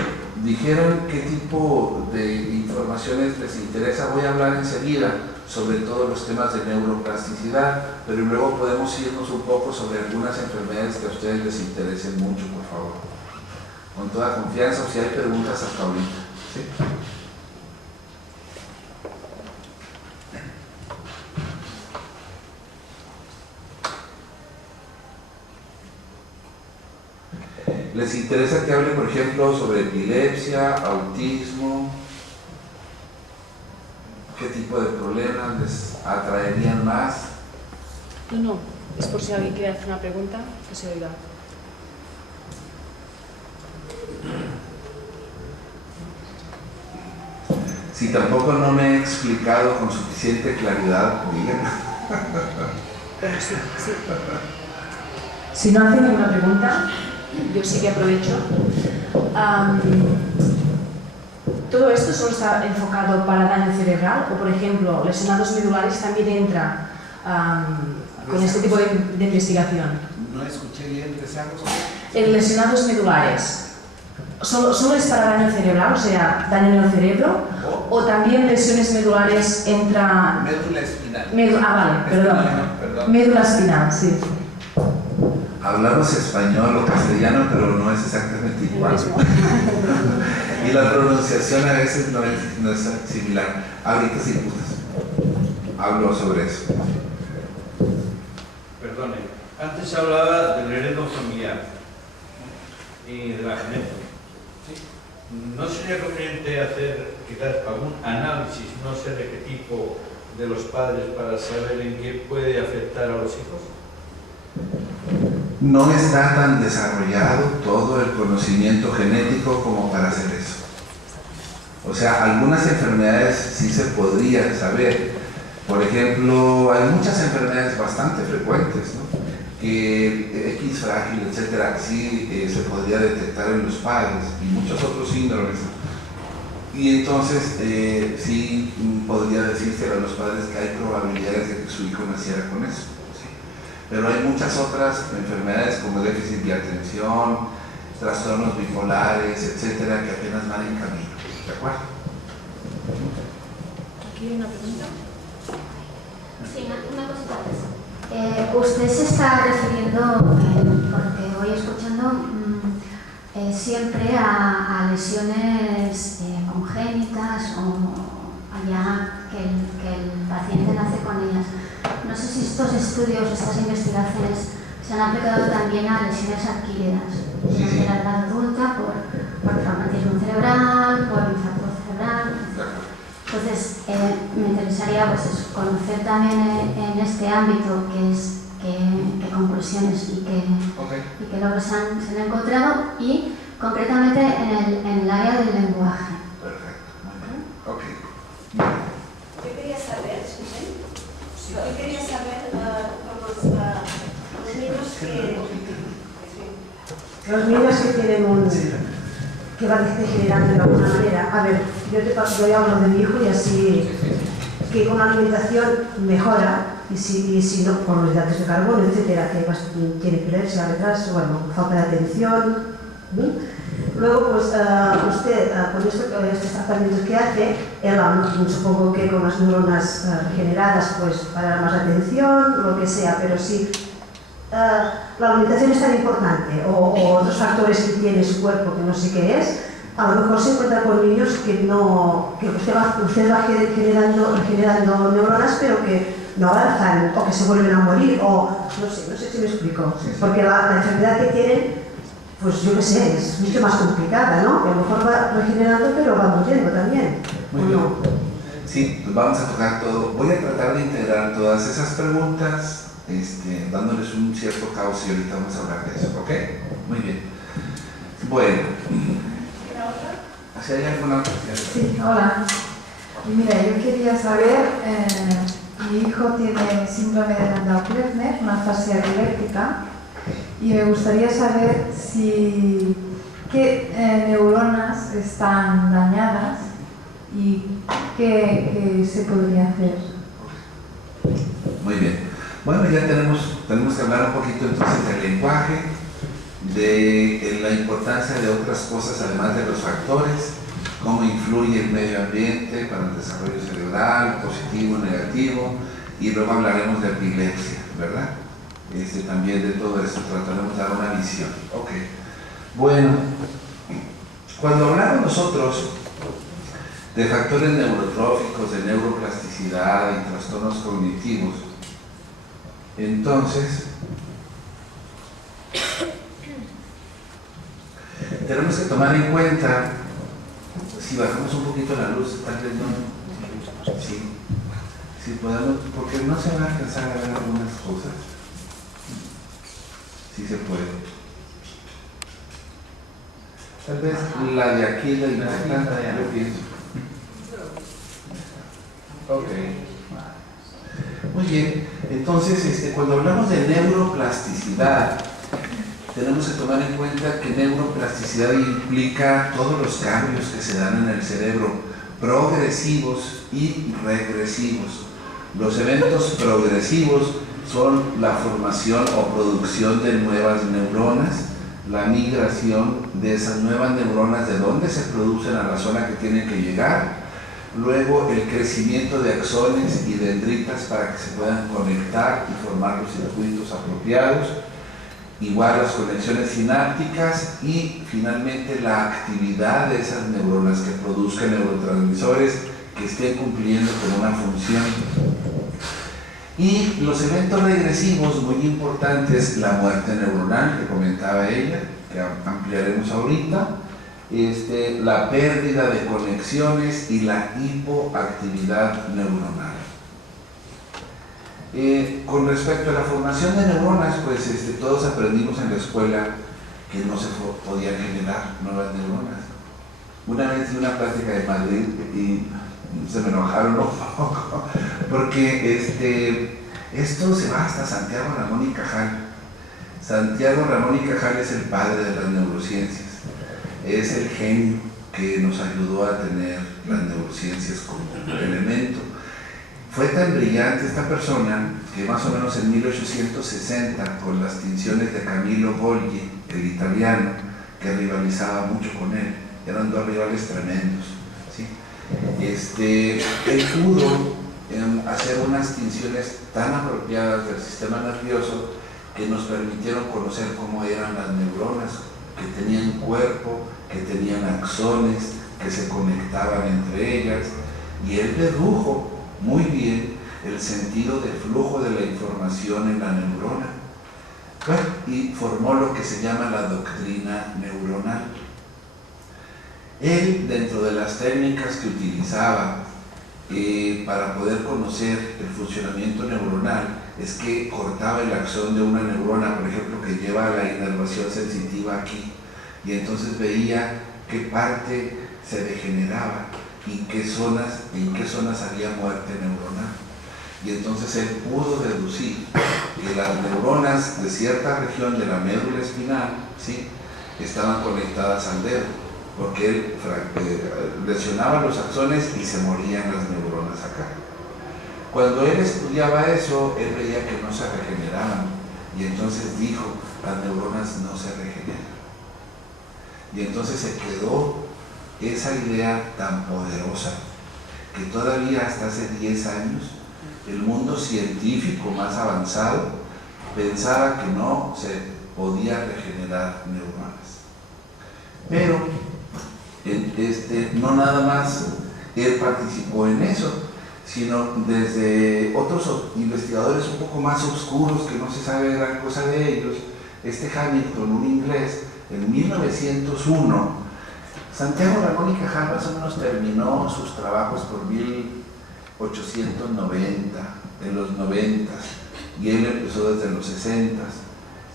dijeran qué tipo de informaciones les interesa. Voy a hablar enseguida sobre todos los temas de neuroplasticidad, pero luego podemos irnos un poco sobre algunas enfermedades que a ustedes les interesen mucho, por favor. Con toda confianza, o si hay preguntas hasta ahorita. ¿Sí? ¿Les interesa que hable, por ejemplo, sobre epilepsia, autismo? ¿Qué tipo de problemas les atraerían más? No, es por si alguien quiere hacer una pregunta, que se oiga. Si tampoco no me he explicado con suficiente claridad, díganme. Bueno, sí. Si no hace ninguna pregunta, yo sí que aprovecho. ¿Todo esto solo está enfocado para daño cerebral? O, por ejemplo, lesionados medulares también entra con este tipo de investigación. No escuché bien, ¿deseamos? En lesionados medulares, ¿solo es para daño cerebral, o sea, daño en el cerebro? ¿O también lesiones medulares entra...? Médula espinal. Vale, perdón. Médula espinal, sí. Hablamos español o castellano, pero no es exactamente igual. Y la pronunciación a veces no es similar. Ahorita sí, hablo sobre eso. Perdone, antes hablaba del heredo familiar y de la genética. ¿No sería conveniente hacer quizás algún análisis, no sé de qué tipo, de los padres para saber en qué puede afectar a los hijos? No está tan desarrollado todo el conocimiento genético como para hacer eso. O sea, algunas enfermedades sí se podría saber. Por ejemplo, hay muchas enfermedades bastante frecuentes, ¿no? Que X frágil, etcétera, sí se podría detectar en los padres y muchos otros síndromes. Y entonces sí podría decirse a los padres que hay probabilidades de que su hijo naciera con eso. Pero hay muchas otras enfermedades como déficit de atención, trastornos bipolares, etcétera, que apenas van en camino. ¿De acuerdo? ¿Aquí hay una pregunta? Sí, una cosita antes. Usted se está refiriendo, porque voy escuchando, siempre a lesiones congénitas o allá que el paciente nace con ellas. No sé si estos estudios, estas investigaciones se han aplicado también a lesiones adquiridas durante la edad adulta por traumatismo cerebral, por infarto cerebral, etc. Entonces, me interesaría pues, conocer también en este ámbito qué conclusiones y qué logros se han encontrado y concretamente en el área del lenguaje. Perfecto. Ok. Yo quería saber, yo quería saber con los niños los niños que tienen que van degenerando de alguna manera. A ver, yo hablo de mi hijo y así que con la alimentación mejora y si no, con los hidratos de carbono, etcétera, que tiene epilepsia, retraso, bueno, falta de atención. Luego, pues usted, con estos tratamientos que hace, él, supongo que con las neuronas regeneradas, pues para dar más atención, lo que sea, pero si la alimentación es tan importante, o otros factores que tiene su cuerpo que no sé qué es, a lo mejor se encuentra con niños que usted va generando neuronas, pero que no avanzan, o que se vuelven a morir, o no sé si me explico, porque la enfermedad que tienen, pues yo qué sé, es mucho más complicada, ¿no? Que a lo mejor va regenerando, pero va muriendo también. Muy bien. Sí, pues vamos a tocar todo. Voy a tratar de integrar todas esas preguntas, dándoles un cierto caos y ahorita vamos a hablar de eso, ¿ok? Muy bien. Bueno. ¿Si hay alguna otra? Sí, hola. Mira, yo quería saber mi hijo tiene síndrome de Landau-Kleffner, una afasia epiléptica, y me gustaría saber qué neuronas están dañadas y qué se podría hacer. Muy bien. Bueno, ya tenemos que hablar un poquito entonces del lenguaje, de la importancia de otras cosas además de los factores, cómo influye el medio ambiente para el desarrollo cerebral, positivo, negativo, y luego hablaremos de epilepsia, ¿verdad? También de todo eso trataremos de dar una visión. Ok. Bueno, cuando hablamos nosotros de factores neurotróficos, de neuroplasticidad y trastornos cognitivos, entonces tenemos que tomar en cuenta, si bajamos un poquito la luz, tal vez no, sí podemos, porque no se van a alcanzar a ver algunas cosas. Sí se puede. Tal vez la de aquí, la importante, yo pienso. Ok. Muy bien. Entonces, cuando hablamos de neuroplasticidad, tenemos que tomar en cuenta que neuroplasticidad implica todos los cambios que se dan en el cerebro, progresivos y regresivos. Los eventos progresivos son la formación o producción de nuevas neuronas, la migración de esas nuevas neuronas de dónde se producen a la zona que tienen que llegar, luego el crecimiento de axones y dendritas para que se puedan conectar y formar los circuitos apropiados, igual las conexiones sinápticas y finalmente la actividad de esas neuronas que produzcan neurotransmisores que estén cumpliendo con una función. Y los eventos regresivos muy importantes, la muerte neuronal que comentaba ella, que ampliaremos ahorita, la pérdida de conexiones y la hipoactividad neuronal. Con respecto a la formación de neuronas, pues todos aprendimos en la escuela que no se podían generar nuevas neuronas. Una vez di una plática de Madrid y se me enojaron un poco, porque esto se va hasta Santiago Ramón y Cajal. Santiago Ramón y Cajal es el padre de las neurociencias, es el genio que nos ayudó a tener las neurociencias como elemento. Fue tan brillante esta persona que más o menos en 1860, con las tinciones de Camillo Golgi, el italiano, que rivalizaba mucho con él, eran dos rivales tremendos, ¿sí? Él pudo hacer unas tinciones tan apropiadas del sistema nervioso que nos permitieron conocer cómo eran las neuronas, que tenían cuerpo, que tenían axones, que se conectaban entre ellas, y él dedujo muy bien el sentido del flujo de la información en la neurona. Bueno, y formó lo que se llama la doctrina neuronal. Él, dentro de las técnicas que utilizaba para poder conocer el funcionamiento neuronal, es que cortaba el axón de una neurona, por ejemplo, que lleva la inervación sensitiva aquí, y entonces veía qué parte se degeneraba y en qué zonas había muerte neuronal. Y entonces él pudo deducir que las neuronas de cierta región de la médula espinal, ¿sí?, estaban conectadas al dedo, porque él lesionaba los axones y se morían las neuronas acá. Cuando él estudiaba eso, él veía que no se regeneraban, y entonces dijo, las neuronas no se regeneran. Y entonces se quedó esa idea tan poderosa que todavía hasta hace 10 años el mundo científico más avanzado pensaba que no se podía regenerar neuronas. Pero no nada más él participó en eso, sino desde otros investigadores un poco más oscuros que no se sabe gran cosa de ellos. Hamilton, un inglés, en 1901, Santiago Ramón y Cajal más o menos terminó sus trabajos por 1890, en los 90, y él empezó desde los 60.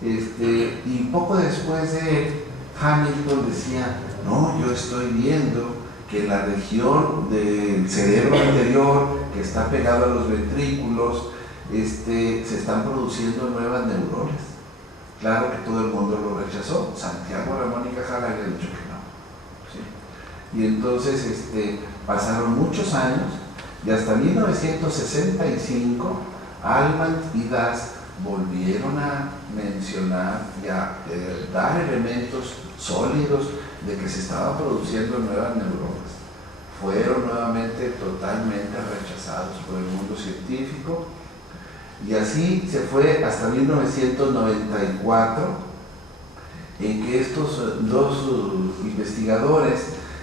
Y poco después de él, Hamilton decía, no, yo estoy viendo que en la región del cerebro anterior, que está pegado a los ventrículos, se están produciendo nuevas neuronas. Claro que todo el mundo lo rechazó. Santiago Ramón y Cajal había dicho que no. ¿Sí? Y entonces pasaron muchos años y hasta 1965 Allman y Das volvieron a mencionar y a dar elementos sólidos de que se estaban produciendo nuevas neuronas. Fueron nuevamente totalmente rechazados por el mundo científico y así se fue hasta 1994, en que estos dos investigadores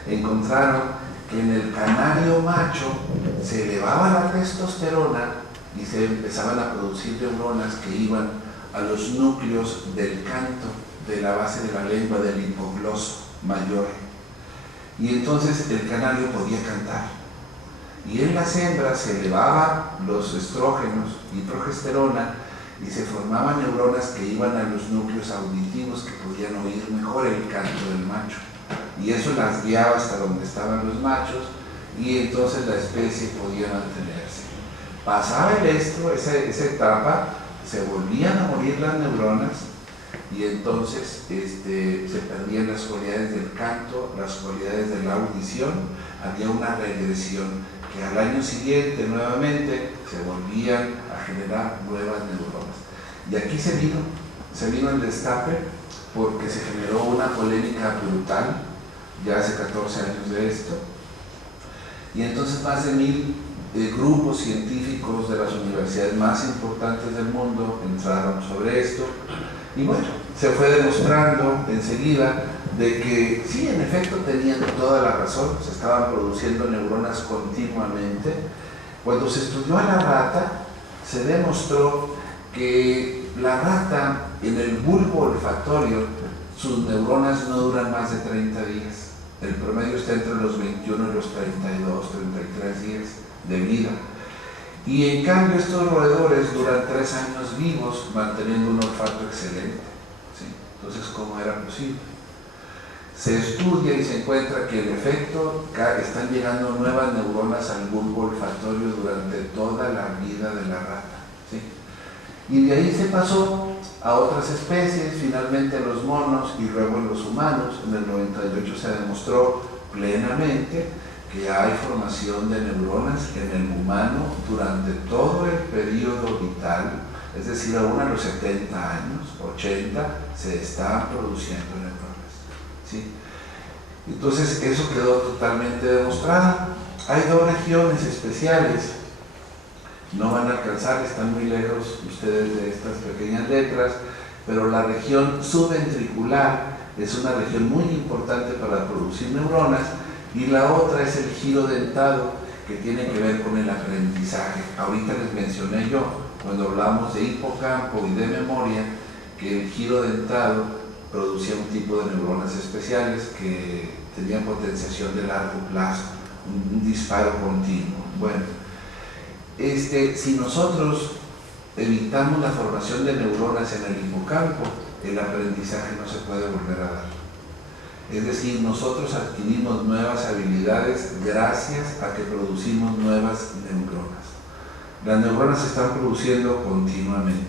encontraron que en el canario macho se elevaba la testosterona y se empezaban a producir neuronas que iban a los núcleos del canto, de la base de la lengua, del hipogloso mayor. Y entonces el canario podía cantar. Y en las hembras se elevaban los estrógenos y progesterona y se formaban neuronas que iban a los núcleos auditivos que podían oír mejor el canto del macho. Y eso las guiaba hasta donde estaban los machos y entonces la especie podía mantenerse. Pasaba el estro, esa etapa, se volvían a morir las neuronas y entonces se perdían las cualidades del canto, las cualidades de la audición, había una regresión que al año siguiente nuevamente se volvían a generar nuevas neuronas. Y aquí se vino el destape porque se generó una polémica brutal, ya hace 14 años de esto, y entonces más de 1000 grupos científicos de las universidades más importantes del mundo entraron sobre esto, y bueno, se fue demostrando enseguida de que sí, en efecto tenían toda la razón, se estaban produciendo neuronas continuamente. Cuando se estudió a la rata, se demostró que la rata en el bulbo olfatorio, sus neuronas no duran más de 30 días. El promedio está entre los 21 y los 32, 33 días de vida. Y en cambio estos roedores duran 3 años vivos manteniendo un olfato excelente. ¿Sí? Entonces, ¿cómo era posible? Se estudia y se encuentra que en efecto están llegando nuevas neuronas al bulbo olfatorio durante toda la vida de la rata. ¿Sí? Y de ahí se pasó a otras especies, finalmente a los monos y luego en los humanos. En el 98 se demostró plenamente que hay formación de neuronas en el humano durante todo el periodo vital, es decir, aún a los 70 años, 80, se están produciendo neuronas. ¿Sí? Entonces eso quedó totalmente demostrado. Hay 2 regiones especiales, no van a alcanzar, están muy lejos ustedes de estas pequeñas letras, pero la región subventricular es una región muy importante para producir neuronas y la otra es el giro dentado, que tiene que ver con el aprendizaje. Ahorita les mencioné yo, cuando hablamos de hipocampo y de memoria, que el giro dentado producía un tipo de neuronas especiales que tenían potenciación de largo plazo, un disparo continuo. Bueno, si nosotros evitamos la formación de neuronas en el hipocampo, el aprendizaje no se puede volver a dar. Es decir, nosotros adquirimos nuevas habilidades gracias a que producimos nuevas neuronas. Las neuronas se están produciendo continuamente,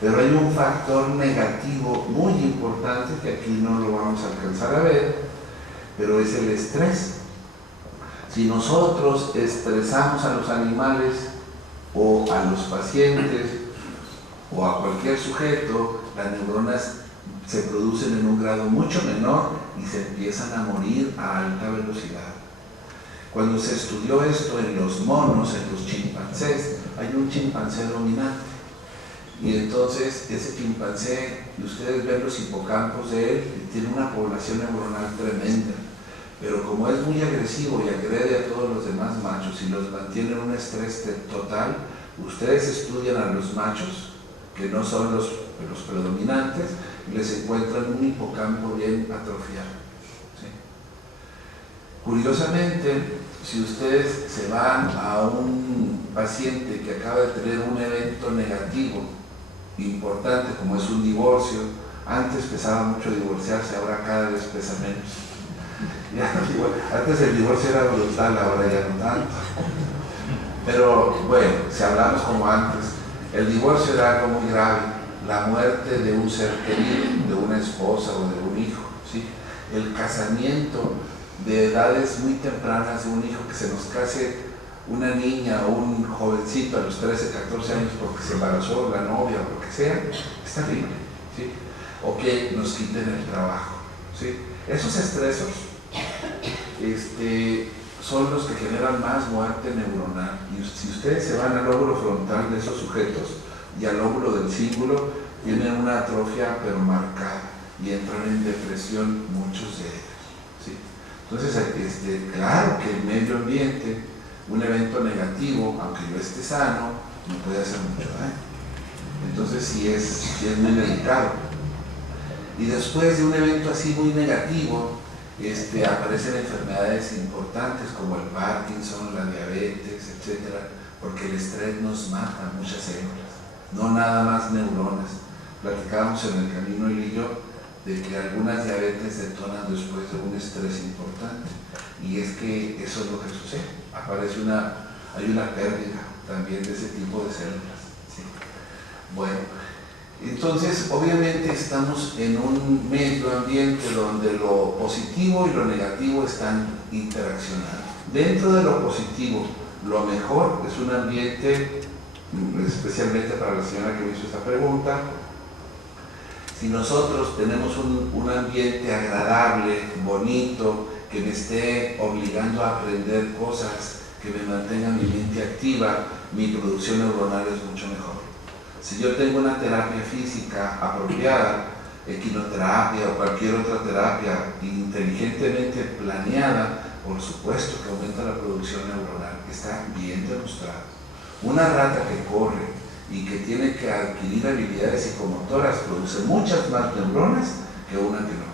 pero hay un factor negativo muy importante que aquí no lo vamos a alcanzar a ver, pero es el estrés. Si nosotros estresamos a los animales o a los pacientes o a cualquier sujeto, las neuronas se producen en un grado mucho menor y se empiezan a morir a alta velocidad. Cuando se estudió esto en los monos, en los chimpancés, hay un chimpancé dominante. Y entonces ese chimpancé, y ustedes ven los hipocampos de él, tiene una población neuronal tremenda. Pero como es muy agresivo y agrede a todos los demás machos y los mantiene en un estrés total, ustedes estudian a los machos, que no son los predominantes, y les encuentran un hipocampo bien atrofiado. ¿Sí? Curiosamente, si ustedes se van a un paciente que acaba de tener un evento negativo importante, como es un divorcio, antes pesaba mucho divorciarse, ahora cada vez pesa menos. Antes el divorcio era brutal, ahora ya no tanto. Pero bueno, si hablamos como antes, el divorcio era algo muy grave, la muerte de un ser querido, de una esposa o de un hijo, ¿sí? El casamiento de edades muy tempranas de un hijo, que se nos case una niña o un jovencito a los 13, 14 años porque se embarazó la novia o lo que sea, es terrible, ¿sí? O que nos quiten el trabajo, ¿sí? Esos estresos son los que generan más muerte neuronal. Y si ustedes se van al lóbulo frontal de esos sujetos y al lóbulo del cíngulo, tienen una atrofia pero marcada y entran en depresión muchos de ellos, ¿sí? Entonces, claro que el medio ambiente, un evento negativo, aunque yo esté sano, me puede hacer mucho daño. Entonces sí es muy delicado. Y después de un evento así muy negativo, aparecen enfermedades importantes como el Parkinson, la diabetes, etc. Porque el estrés nos mata muchas células, no nada más neuronas. Platicábamos en el camino él y yo de que algunas diabetes detonan después de un estrés importante, y es que eso es lo que sucede. Hay una pérdida también de ese tipo de células, ¿sí? Bueno, entonces obviamente estamos en un medio ambiente donde lo positivo y lo negativo están interaccionando. Dentro de lo positivo, lo mejor es un ambiente, especialmente para la señora que me hizo esta pregunta. Si nosotros tenemos un ambiente agradable, bonito, que me esté obligando a aprender cosas, que me mantengan mi mente activa, mi producción neuronal es mucho mejor. Si yo tengo una terapia física apropiada, equinoterapia o cualquier otra terapia inteligentemente planeada, por supuesto que aumenta la producción neuronal, está bien demostrado. Una rata que corre y que tiene que adquirir habilidades psicomotoras produce muchas más neuronas que una que no.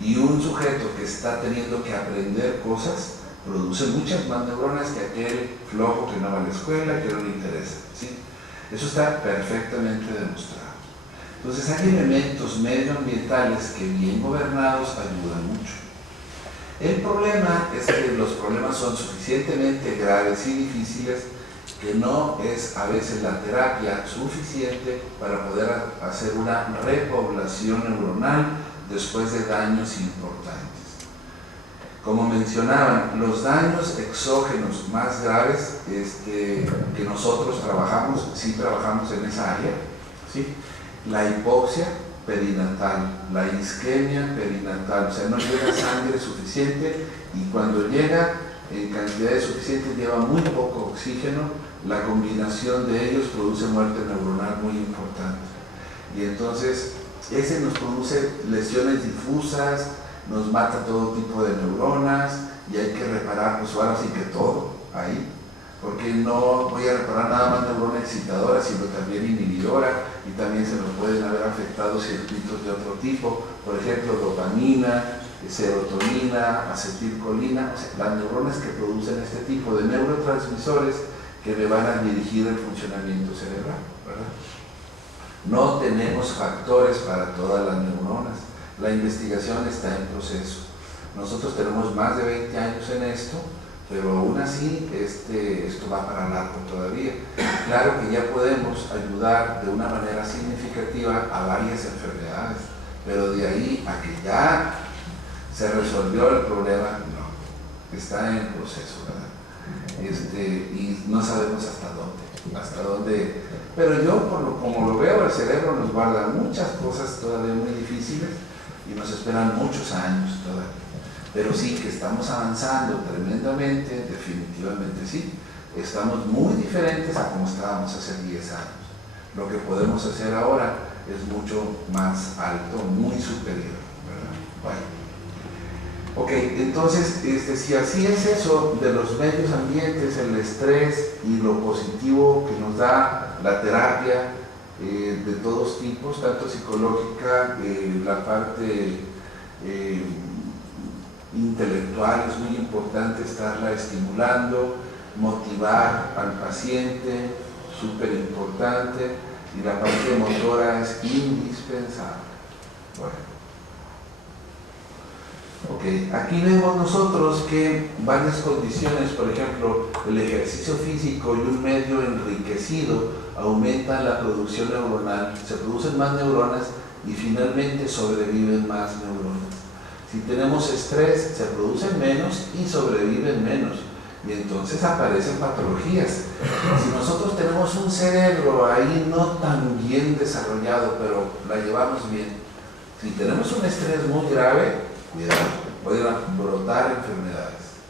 Y un sujeto que está teniendo que aprender cosas produce muchas más neuronas que aquel flojo que no va a la escuela, que no le interesa, ¿sí? Eso está perfectamente demostrado. Entonces hay elementos medioambientales que bien gobernados ayudan mucho. El problema es que los problemas son suficientemente graves y difíciles que no es a veces la terapia suficiente para poder hacer una repoblación neuronal después de daños importantes. Como mencionaban, los daños exógenos más graves que nosotros trabajamos, sí trabajamos en esa área, ¿sí? La hipoxia perinatal, la isquemia perinatal, o sea, no llega sangre suficiente, y cuando llega en cantidades suficientes lleva muy poco oxígeno. La combinación de ellos produce muerte neuronal muy importante, y entonces ese nos produce lesiones difusas, nos mata todo tipo de neuronas, y hay que reparar, pues ahora sí que todo ahí, porque no voy a reparar nada más neurona excitadora, sino también inhibidora, y también se nos pueden haber afectado circuitos de otro tipo, por ejemplo dopamina, serotonina, acetilcolina, o sea, las neuronas que producen este tipo de neurotransmisores que me van a dirigir el funcionamiento cerebral, ¿verdad? No tenemos factores para todas las neuronas. La investigación está en proceso. Nosotros tenemos más de 20 años en esto, pero aún así esto va para largo todavía. Claro que ya podemos ayudar de una manera significativa a varias enfermedades, pero de ahí a que ya se resolvió el problema, no. Está en proceso, ¿verdad? Y no sabemos hasta dónde, pero yo como lo veo, el cerebro nos guarda muchas cosas todavía muy difíciles y nos esperan muchos años todavía, pero sí que estamos avanzando tremendamente, definitivamente sí, estamos muy diferentes a como estábamos hace 10 años. Lo que podemos hacer ahora es mucho más alto, muy superior, ¿verdad? Bueno. Ok, entonces, si así es eso de los medios ambientes, el estrés y lo positivo que nos da la terapia de todos tipos, tanto psicológica, la parte intelectual es muy importante estarla estimulando, motivar al paciente, súper importante, y la parte motora es indispensable. Bueno. Ok, aquí vemos nosotros que varias condiciones, por ejemplo, el ejercicio físico y un medio enriquecido aumentan la producción neuronal, se producen más neuronas y finalmente sobreviven más neuronas. Si tenemos estrés, se producen menos y sobreviven menos, y entonces aparecen patologías. Si nosotros tenemos un cerebro ahí no tan bien desarrollado, pero la llevamos bien, si tenemos un estrés muy grave, cuidado, pueden brotar enfermedades.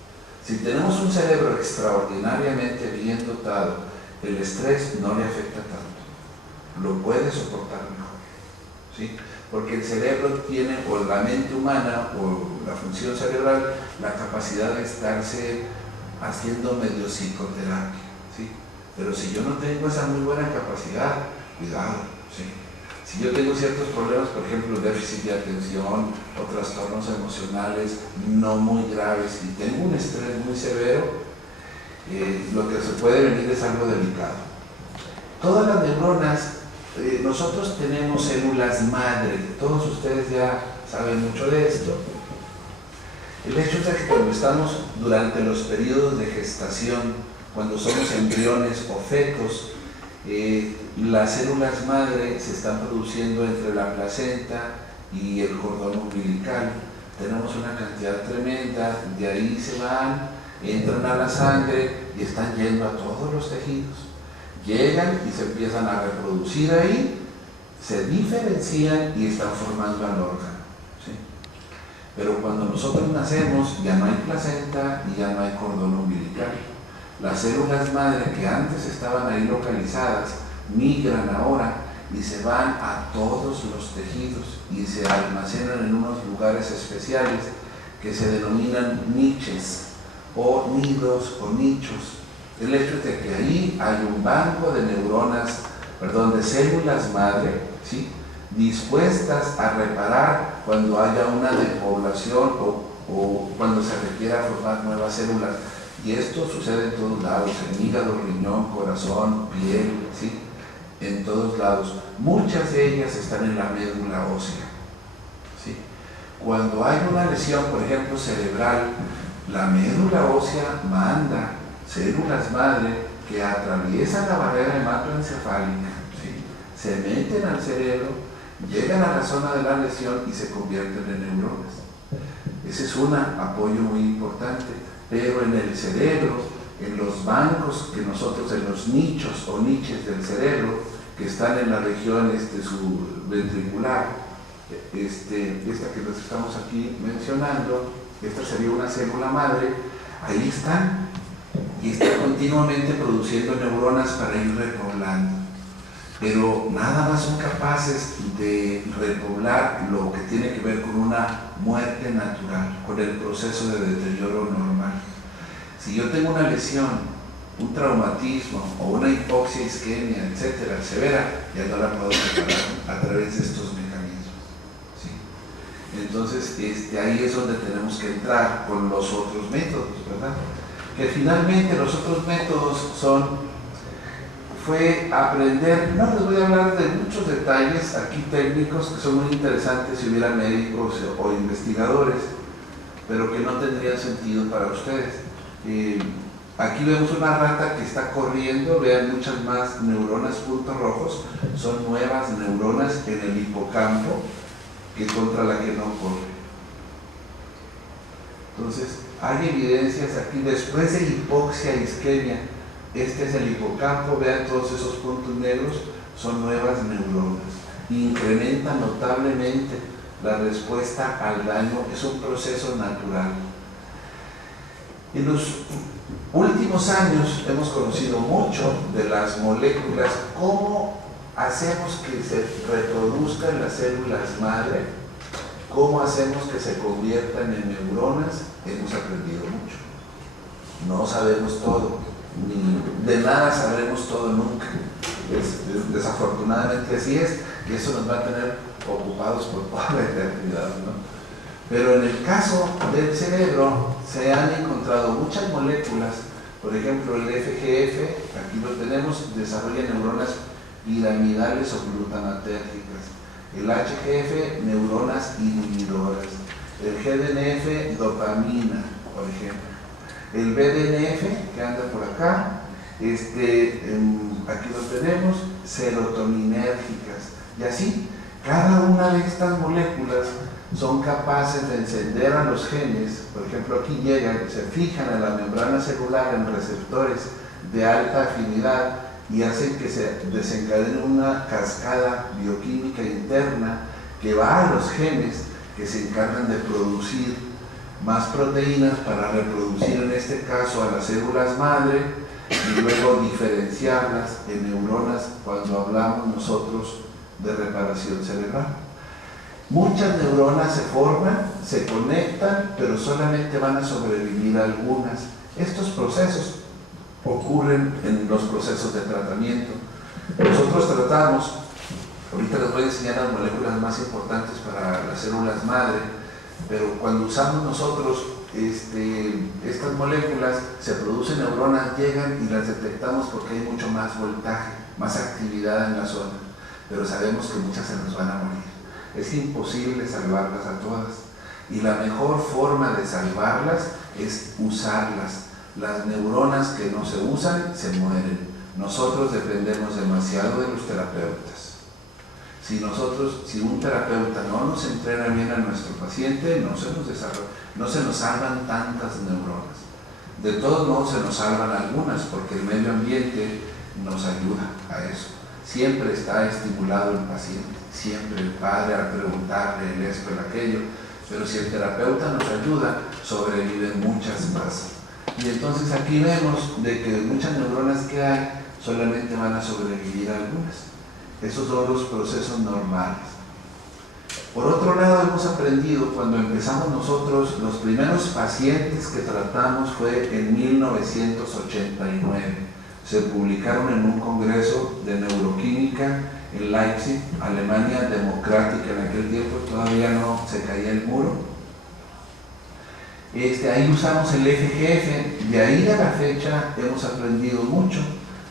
Si tenemos un cerebro extraordinariamente bien dotado, el estrés no le afecta tanto, lo puede soportar mejor, ¿sí? Porque el cerebro tiene, o la mente humana, o la función cerebral, la capacidad de estarse haciendo medio psicoterapia, ¿sí? Pero si yo no tengo esa muy buena capacidad, cuidado, ¿sí? Si yo tengo ciertos problemas, por ejemplo, déficit de atención o trastornos emocionales no muy graves y tengo un estrés muy severo, lo que se puede venir es algo delicado. Todas las neuronas, nosotros tenemos células madre, todos ustedes ya saben mucho de esto. El hecho es que cuando estamos durante los periodos de gestación, cuando somos embriones o fetos, las células madre se están produciendo entre la placenta y el cordón umbilical. Tenemos una cantidad tremenda, de ahí se van, entran a la sangre y están yendo a todos los tejidos. Llegan y se empiezan a reproducir ahí, se diferencian y están formando al órgano, ¿sí? Pero cuando nosotros nacemos ya no hay placenta y ya no hay cordón umbilical. Las células madre que antes estaban ahí localizadas migran ahora y se van a todos los tejidos y se almacenan en unos lugares especiales que se denominan niches o nidos o nichos. El hecho es de que ahí hay un banco de neuronas, de células madre, ¿sí?, dispuestas a reparar cuando haya una despoblación o cuando se requiera formar nuevas células. Y esto sucede en todos lados, en hígado, riñón, corazón, piel, ¿sí?, en todos lados. Muchas de ellas están en la médula ósea, ¿sí? Cuando hay una lesión, por ejemplo, cerebral, la médula ósea manda células madre que atraviesan la barrera hematoencefálica, ¿sí?, se meten al cerebro, llegan a la zona de la lesión y se convierten en neuronas. Ese es un apoyo muy importante, pero en el cerebro, en los bancos que nosotros, en los nichos o niches del cerebro, que están en la región subventricular, esta que nos estamos aquí mencionando, esta sería una célula madre, ahí están, y están continuamente produciendo neuronas para ir repoblando. Pero nada más son capaces de repoblar lo que tiene que ver con una muerte natural, con el proceso de deterioro normal. Si yo tengo una lesión, un traumatismo o una hipoxia, isquemia, etcétera, severa, ya no la puedo reparar a través de estos mecanismos, ¿sí? Entonces, ahí es donde tenemos que entrar con los otros métodos, ¿verdad? Que finalmente los otros métodos fue aprender, no les voy a hablar de muchos detalles aquí técnicos que son muy interesantes si hubiera médicos o investigadores, pero que no tendrían sentido para ustedes. Aquí vemos una rata que está corriendo, vean muchas más neuronas puntos rojos, son nuevas neuronas en el hipocampo que contra la que no corre. Entonces, hay evidencias aquí, después de hipoxia, isquemia, este es el hipocampo, vean todos esos puntos negros, son nuevas neuronas, incrementan notablemente la respuesta al daño, es un proceso natural. En los últimos años hemos conocido mucho de las moléculas, cómo hacemos que se reproduzcan las células madre, cómo hacemos que se conviertan en neuronas, hemos aprendido mucho. No sabemos todo, ni de nada sabremos todo nunca. Desafortunadamente así es, y eso nos va a tener ocupados por toda la eternidad, ¿no? Pero en el caso del cerebro se han encontrado muchas moléculas, por ejemplo el FGF, aquí lo tenemos, desarrolla neuronas piramidales o glutamotérgicas, el HGF, neuronas inhibidoras, El GDNF, dopamina, por ejemplo. El BDNF, que anda por acá, aquí lo tenemos, serotoninérgicas. Y así, cada una de estas moléculas son capaces de encender a los genes. Por ejemplo, aquí llegan, se fijan en la membrana celular en receptores de alta afinidad y hacen que se desencadene una cascada bioquímica interna que va a los genes que se encargan de producir más proteínas para reproducir, en este caso, a las células madre y luego diferenciarlas en neuronas cuando hablamos nosotros de reparación cerebral. Muchas neuronas se forman, se conectan, pero solamente van a sobrevivir algunas. Estos procesos ocurren en los procesos de tratamiento. Nosotros tratamos, ahorita les voy a enseñar las moléculas más importantes para las células madre, pero cuando usamos nosotros estas moléculas, se producen neuronas, llegan y las detectamos porque hay mucho más voltaje, más actividad en la zona, pero sabemos que muchas se nos van a morir. Es imposible salvarlas a todas y la mejor forma de salvarlas es usarlas. Las neuronas que no se usan se mueren. Nosotros dependemos demasiado de los terapeutas. Si un terapeuta no nos entrena bien a nuestro paciente, no se nos salvan tantas neuronas. De todos modos se nos salvan algunas porque el medio ambiente nos ayuda a eso. Siempre está estimulado el paciente, siempre el padre al preguntarle el esto, el aquello, pero si el terapeuta nos ayuda, sobreviven muchas más. Y entonces aquí vemos de que de muchas neuronas que hay, solamente van a sobrevivir algunas. Esos son los procesos normales. Por otro lado, hemos aprendido, cuando empezamos nosotros, los primeros pacientes que tratamos fue en 1989. Se publicaron en un congreso de neuroquímica en Leipzig, Alemania democrática. En aquel tiempo todavía no se caía el muro. Ahí usamos el FGF, de ahí a la fecha hemos aprendido mucho.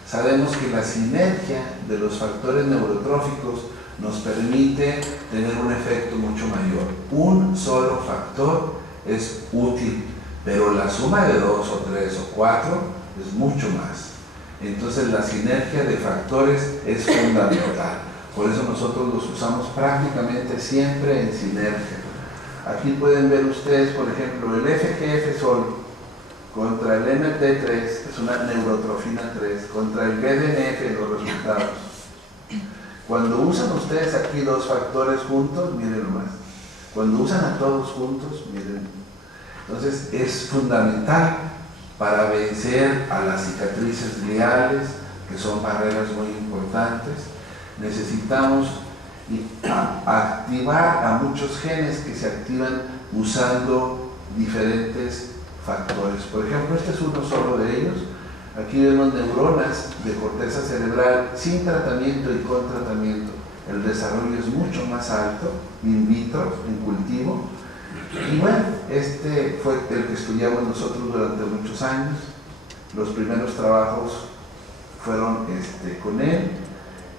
Sabemos que la sinergia de los factores neurotróficos nos permite tener un efecto mucho mayor. Un solo factor es útil, pero la suma de 2 o 3 o 4 es mucho más. Entonces la sinergia de factores es fundamental. Por eso nosotros los usamos prácticamente siempre en sinergia. Aquí pueden ver ustedes, por ejemplo, el FGF solo contra el MT3, que es una neurotrofina 3, contra el BDNF, los resultados. Cuando usan ustedes aquí dos factores juntos, miren nomás. Cuando usan a todos juntos, miren. Entonces es fundamental para vencer a las cicatrices gliales, que son barreras muy importantes. Necesitamos activar a muchos genes que se activan usando diferentes factores. Por ejemplo, este es uno solo de ellos. Aquí vemos neuronas de corteza cerebral sin tratamiento y con tratamiento. El desarrollo es mucho más alto, in vitro, en cultivo. Y bueno, este fue el que estudiamos nosotros durante muchos años. Los primeros trabajos fueron con él.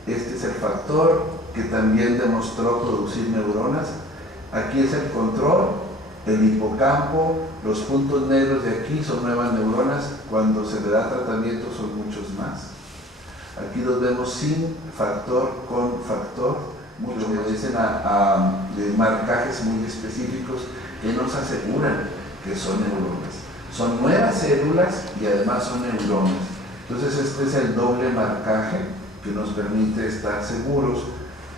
Este es el factor que también demostró producir neuronas. Aquí es el control, el hipocampo, los puntos negros de aquí son nuevas neuronas. Cuando se le da tratamiento son muchos más. Aquí los vemos sin factor, con factor. Muchos me dicen de marcajes muy específicos que nos aseguran que son neuronas. Son nuevas células y además son neuronas. Entonces este es el doble marcaje que nos permite estar seguros,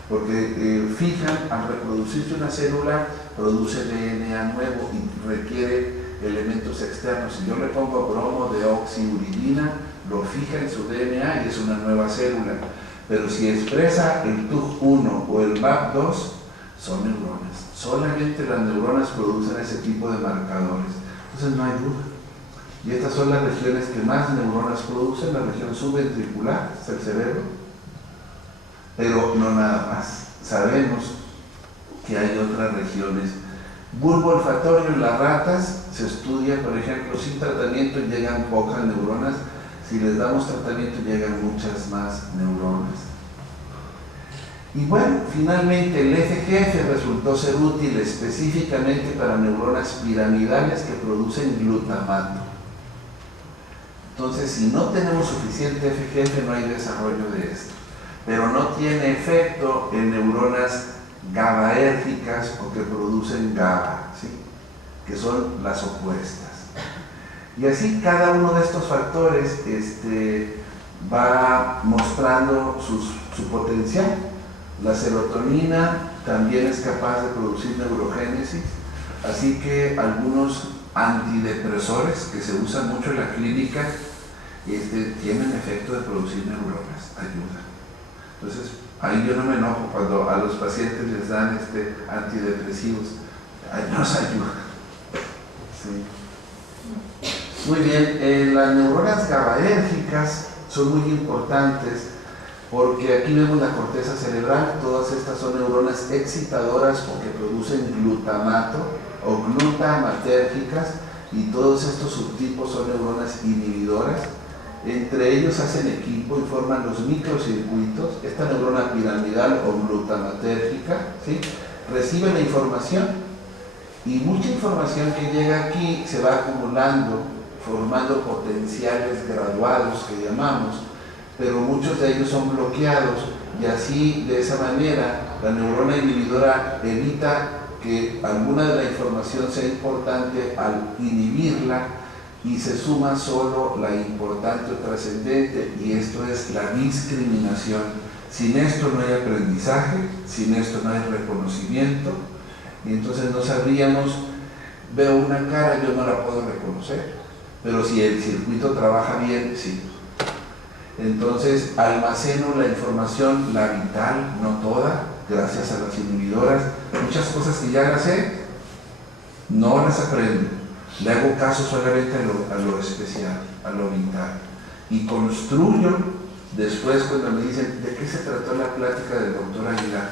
porque fijan, al reproducirse una célula, produce DNA nuevo y requiere elementos externos. Si yo le pongo bromo de oxiuridina, lo fija en su DNA y es una nueva célula. Pero si expresa el TUG1 o el MAP2, son neuronas. Solamente las neuronas producen ese tipo de marcadores. Entonces no hay duda. Y estas son las regiones que más neuronas producen, la región subventricular, es el cerebro. Pero no nada más. Sabemos que hay otras regiones. Bulbo olfatorio en las ratas se estudia, por ejemplo, sin tratamiento llegan pocas neuronas. Si les damos tratamiento llegan muchas más neuronas. Y bueno, finalmente el FGF resultó ser útil específicamente para neuronas piramidales que producen glutamato. Entonces, si no tenemos suficiente FGF, no hay desarrollo de esto. Pero no tiene efecto en neuronas GABAérgicas o que producen GABA, ¿sí? Que son las opuestas. Y así cada uno de estos factores va mostrando su potencial. La serotonina también es capaz de producir neurogénesis, así que algunos antidepresores que se usan mucho en la clínica tienen efecto de producir neuronas, ayudan. Entonces, ahí yo no me enojo cuando a los pacientes les dan antidepresivos, nos ayuda. Sí. Muy bien, las neuronas GABAérgicas son muy importantes porque aquí vemos la corteza cerebral, todas estas son neuronas excitadoras o que producen glutamato o glutamatérgicas, y todos estos subtipos son neuronas inhibidoras. Entre ellos hacen equipo y forman los microcircuitos. Esta neurona piramidal o glutamatérgica, ¿sí?, recibe la información, y mucha información que llega aquí se va acumulando, formando potenciales graduados que llamamos, pero muchos de ellos son bloqueados, y así, de esa manera, la neurona inhibidora evita que alguna de la información sea importante al inhibirla, y se suma solo la importante o trascendente, y esto es la discriminación. Sin esto no hay aprendizaje, sin esto no hay reconocimiento, y entonces no sabríamos, veo una cara, yo no la puedo reconocer, pero si el circuito trabaja bien, sí. Entonces almaceno la información, la vital, no toda, gracias a las inhibidoras. Muchas cosas que ya las sé, no las aprendo. Le hago caso solamente a lo especial, a lo vital. Y construyo después cuando me dicen, ¿de qué se trató la plática del doctor Aguilar?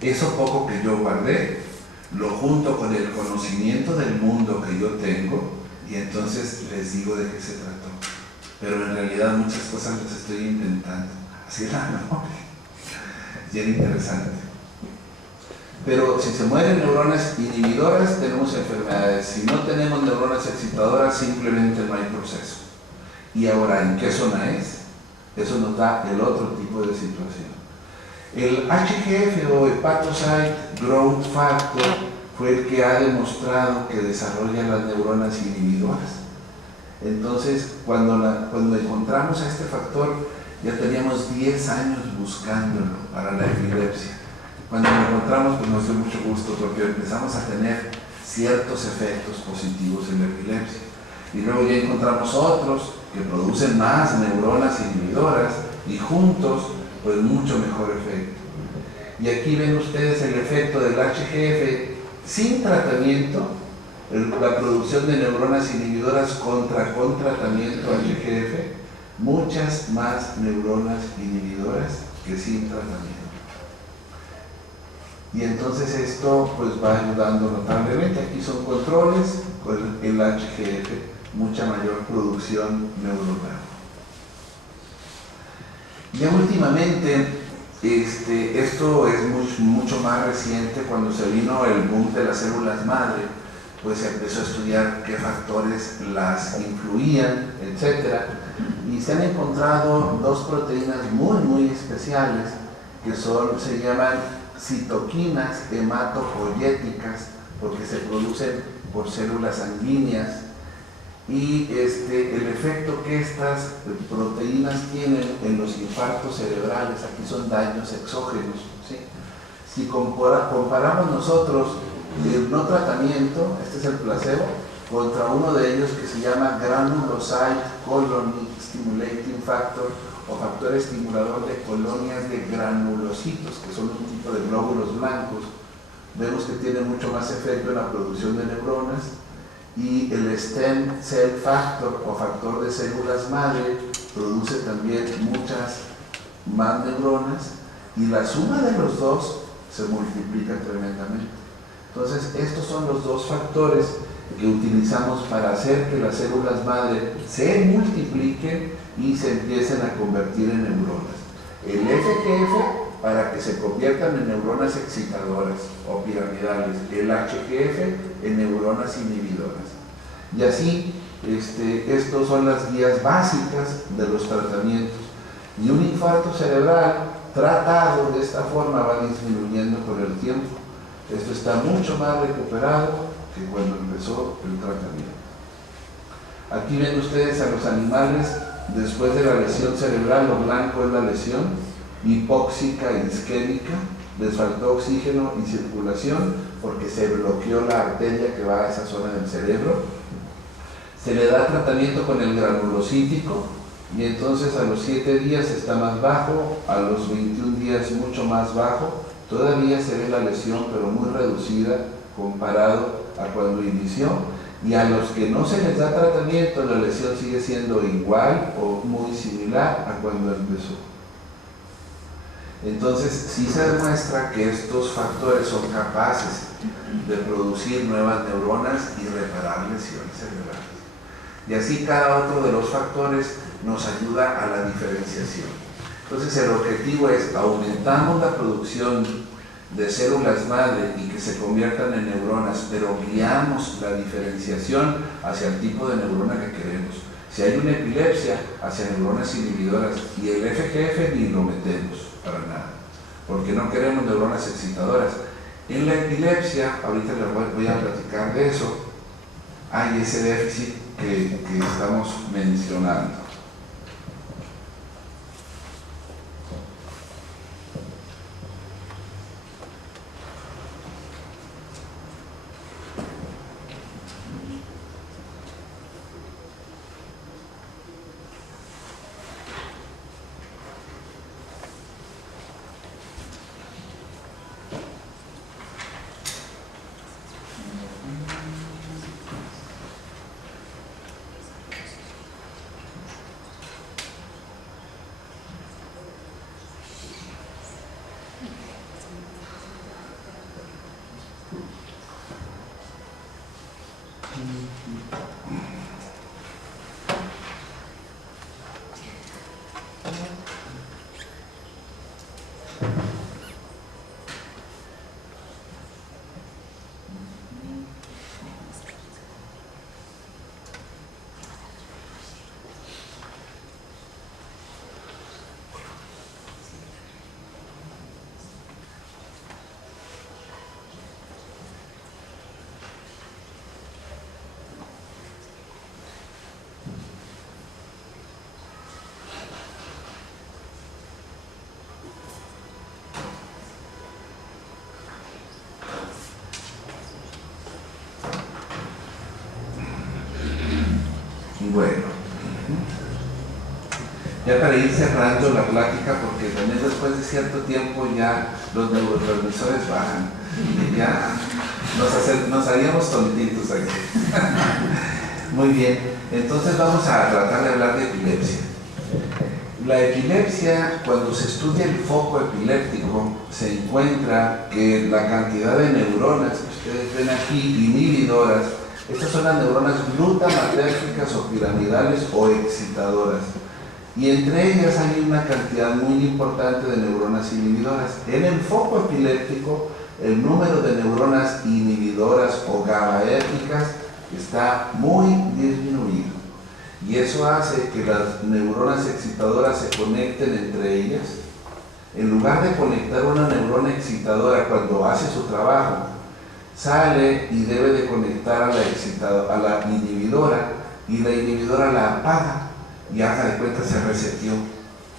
Eso poco que yo guardé, lo junto con el conocimiento del mundo que yo tengo, y entonces les digo de qué se trató. Pero en realidad muchas cosas las estoy inventando. Así es la memoria. Bien interesante. Pero si se mueren neuronas inhibidoras, tenemos enfermedades. Si no tenemos neuronas excitadoras, simplemente no hay proceso. Y ahora, ¿en qué zona es? Eso nos da el otro tipo de situación. El HGF o Hepatocyte Growth Factor fue el que ha demostrado que desarrolla las neuronas inhibidoras. Entonces, cuando encontramos a este factor, ya teníamos 10 años buscándolo para la epilepsia. Cuando lo encontramos, pues nos dio mucho gusto, porque empezamos a tener ciertos efectos positivos en la epilepsia. Y luego ya encontramos otros que producen más neuronas inhibidoras, y juntos, pues mucho mejor efecto. Y aquí ven ustedes el efecto del HGF sin tratamiento, la producción de neuronas inhibidoras con tratamiento HGF, muchas más neuronas inhibidoras que sin tratamiento. Y entonces esto pues va ayudando notablemente. Aquí son controles con el HGF, mucha mayor producción neuronal. Ya últimamente, esto es mucho más reciente, cuando se vino el boom de las células madre, pues se empezó a estudiar qué factores las influían, etc. Y se han encontrado dos proteínas muy especiales que se llaman citoquinas hematopoyéticas, porque se producen por células sanguíneas, y el efecto que estas proteínas tienen en los infartos cerebrales, aquí son daños exógenos, ¿sí? Si comparamos nosotros el no tratamiento, este es el placebo, contra uno de ellos que se llama Granulocyte Colony Stimulating Factor, o factor estimulador de colonias de granulocitos, que son un tipo de glóbulos blancos, vemos que tiene mucho más efecto en la producción de neuronas. Y el Stem Cell Factor, o factor de células madre, produce también muchas más neuronas, y la suma de los dos se multiplica tremendamente. Entonces, estos son los dos factores que utilizamos para hacer que las células madre se multipliquen y se empiecen a convertir en neuronas. El FGF para que se conviertan en neuronas excitadoras o piramidales, el HGF en neuronas inhibidoras. Y así, estos son las guías básicas de los tratamientos. Y un infarto cerebral tratado de esta forma va disminuyendo con el tiempo. Esto está mucho más recuperado que cuando empezó el tratamiento. Aquí ven ustedes a los animales después de la lesión cerebral. Lo blanco es la lesión hipóxica e isquémica. Les faltó oxígeno y circulación porque se bloqueó la arteria que va a esa zona del cerebro. Se le da tratamiento con el granulocítico y entonces a los 7 días está más bajo, a los 21 días mucho más bajo. Todavía se ve la lesión, pero muy reducida comparado a cuando inició. Y a los que no se les da tratamiento, la lesión sigue siendo igual o muy similar a cuando empezó. Entonces, sí se demuestra que estos factores son capaces de producir nuevas neuronas y reparar lesiones cerebrales. Y así cada otro de los factores nos ayuda a la diferenciación. Entonces, el objetivo es aumentamos la producción de células madre y que se conviertan en neuronas, pero guiamos la diferenciación hacia el tipo de neurona que queremos. Si hay una epilepsia, hacia neuronas inhibidoras, y el FGF ni lo metemos para nada, porque no queremos neuronas excitadoras. En la epilepsia, ahorita les voy a platicar de eso, hay ese déficit que estamos mencionando. Bueno, ya para ir cerrando la plática, porque también después de cierto tiempo ya los neurotransmisores bajan y ya nos haríamos tontitos aquí. Muy bien, entonces vamos a tratar de hablar de epilepsia. La epilepsia, cuando se estudia el foco epiléptico, se encuentra que la cantidad de neuronas que ustedes ven aquí, inhibidoras, estas son las neuronas glutamatérgicas o piramidales o excitadoras. Y entre ellas hay una cantidad muy importante de neuronas inhibidoras. En el foco epiléptico, el número de neuronas inhibidoras o GABAérgicas está muy disminuido. Y eso hace que las neuronas excitadoras se conecten entre ellas. En lugar de conectar una neurona excitadora cuando hace su trabajo, sale y debe de conectar a la inhibidora, y la inhibidora la apaga y haga de cuenta se reseteó.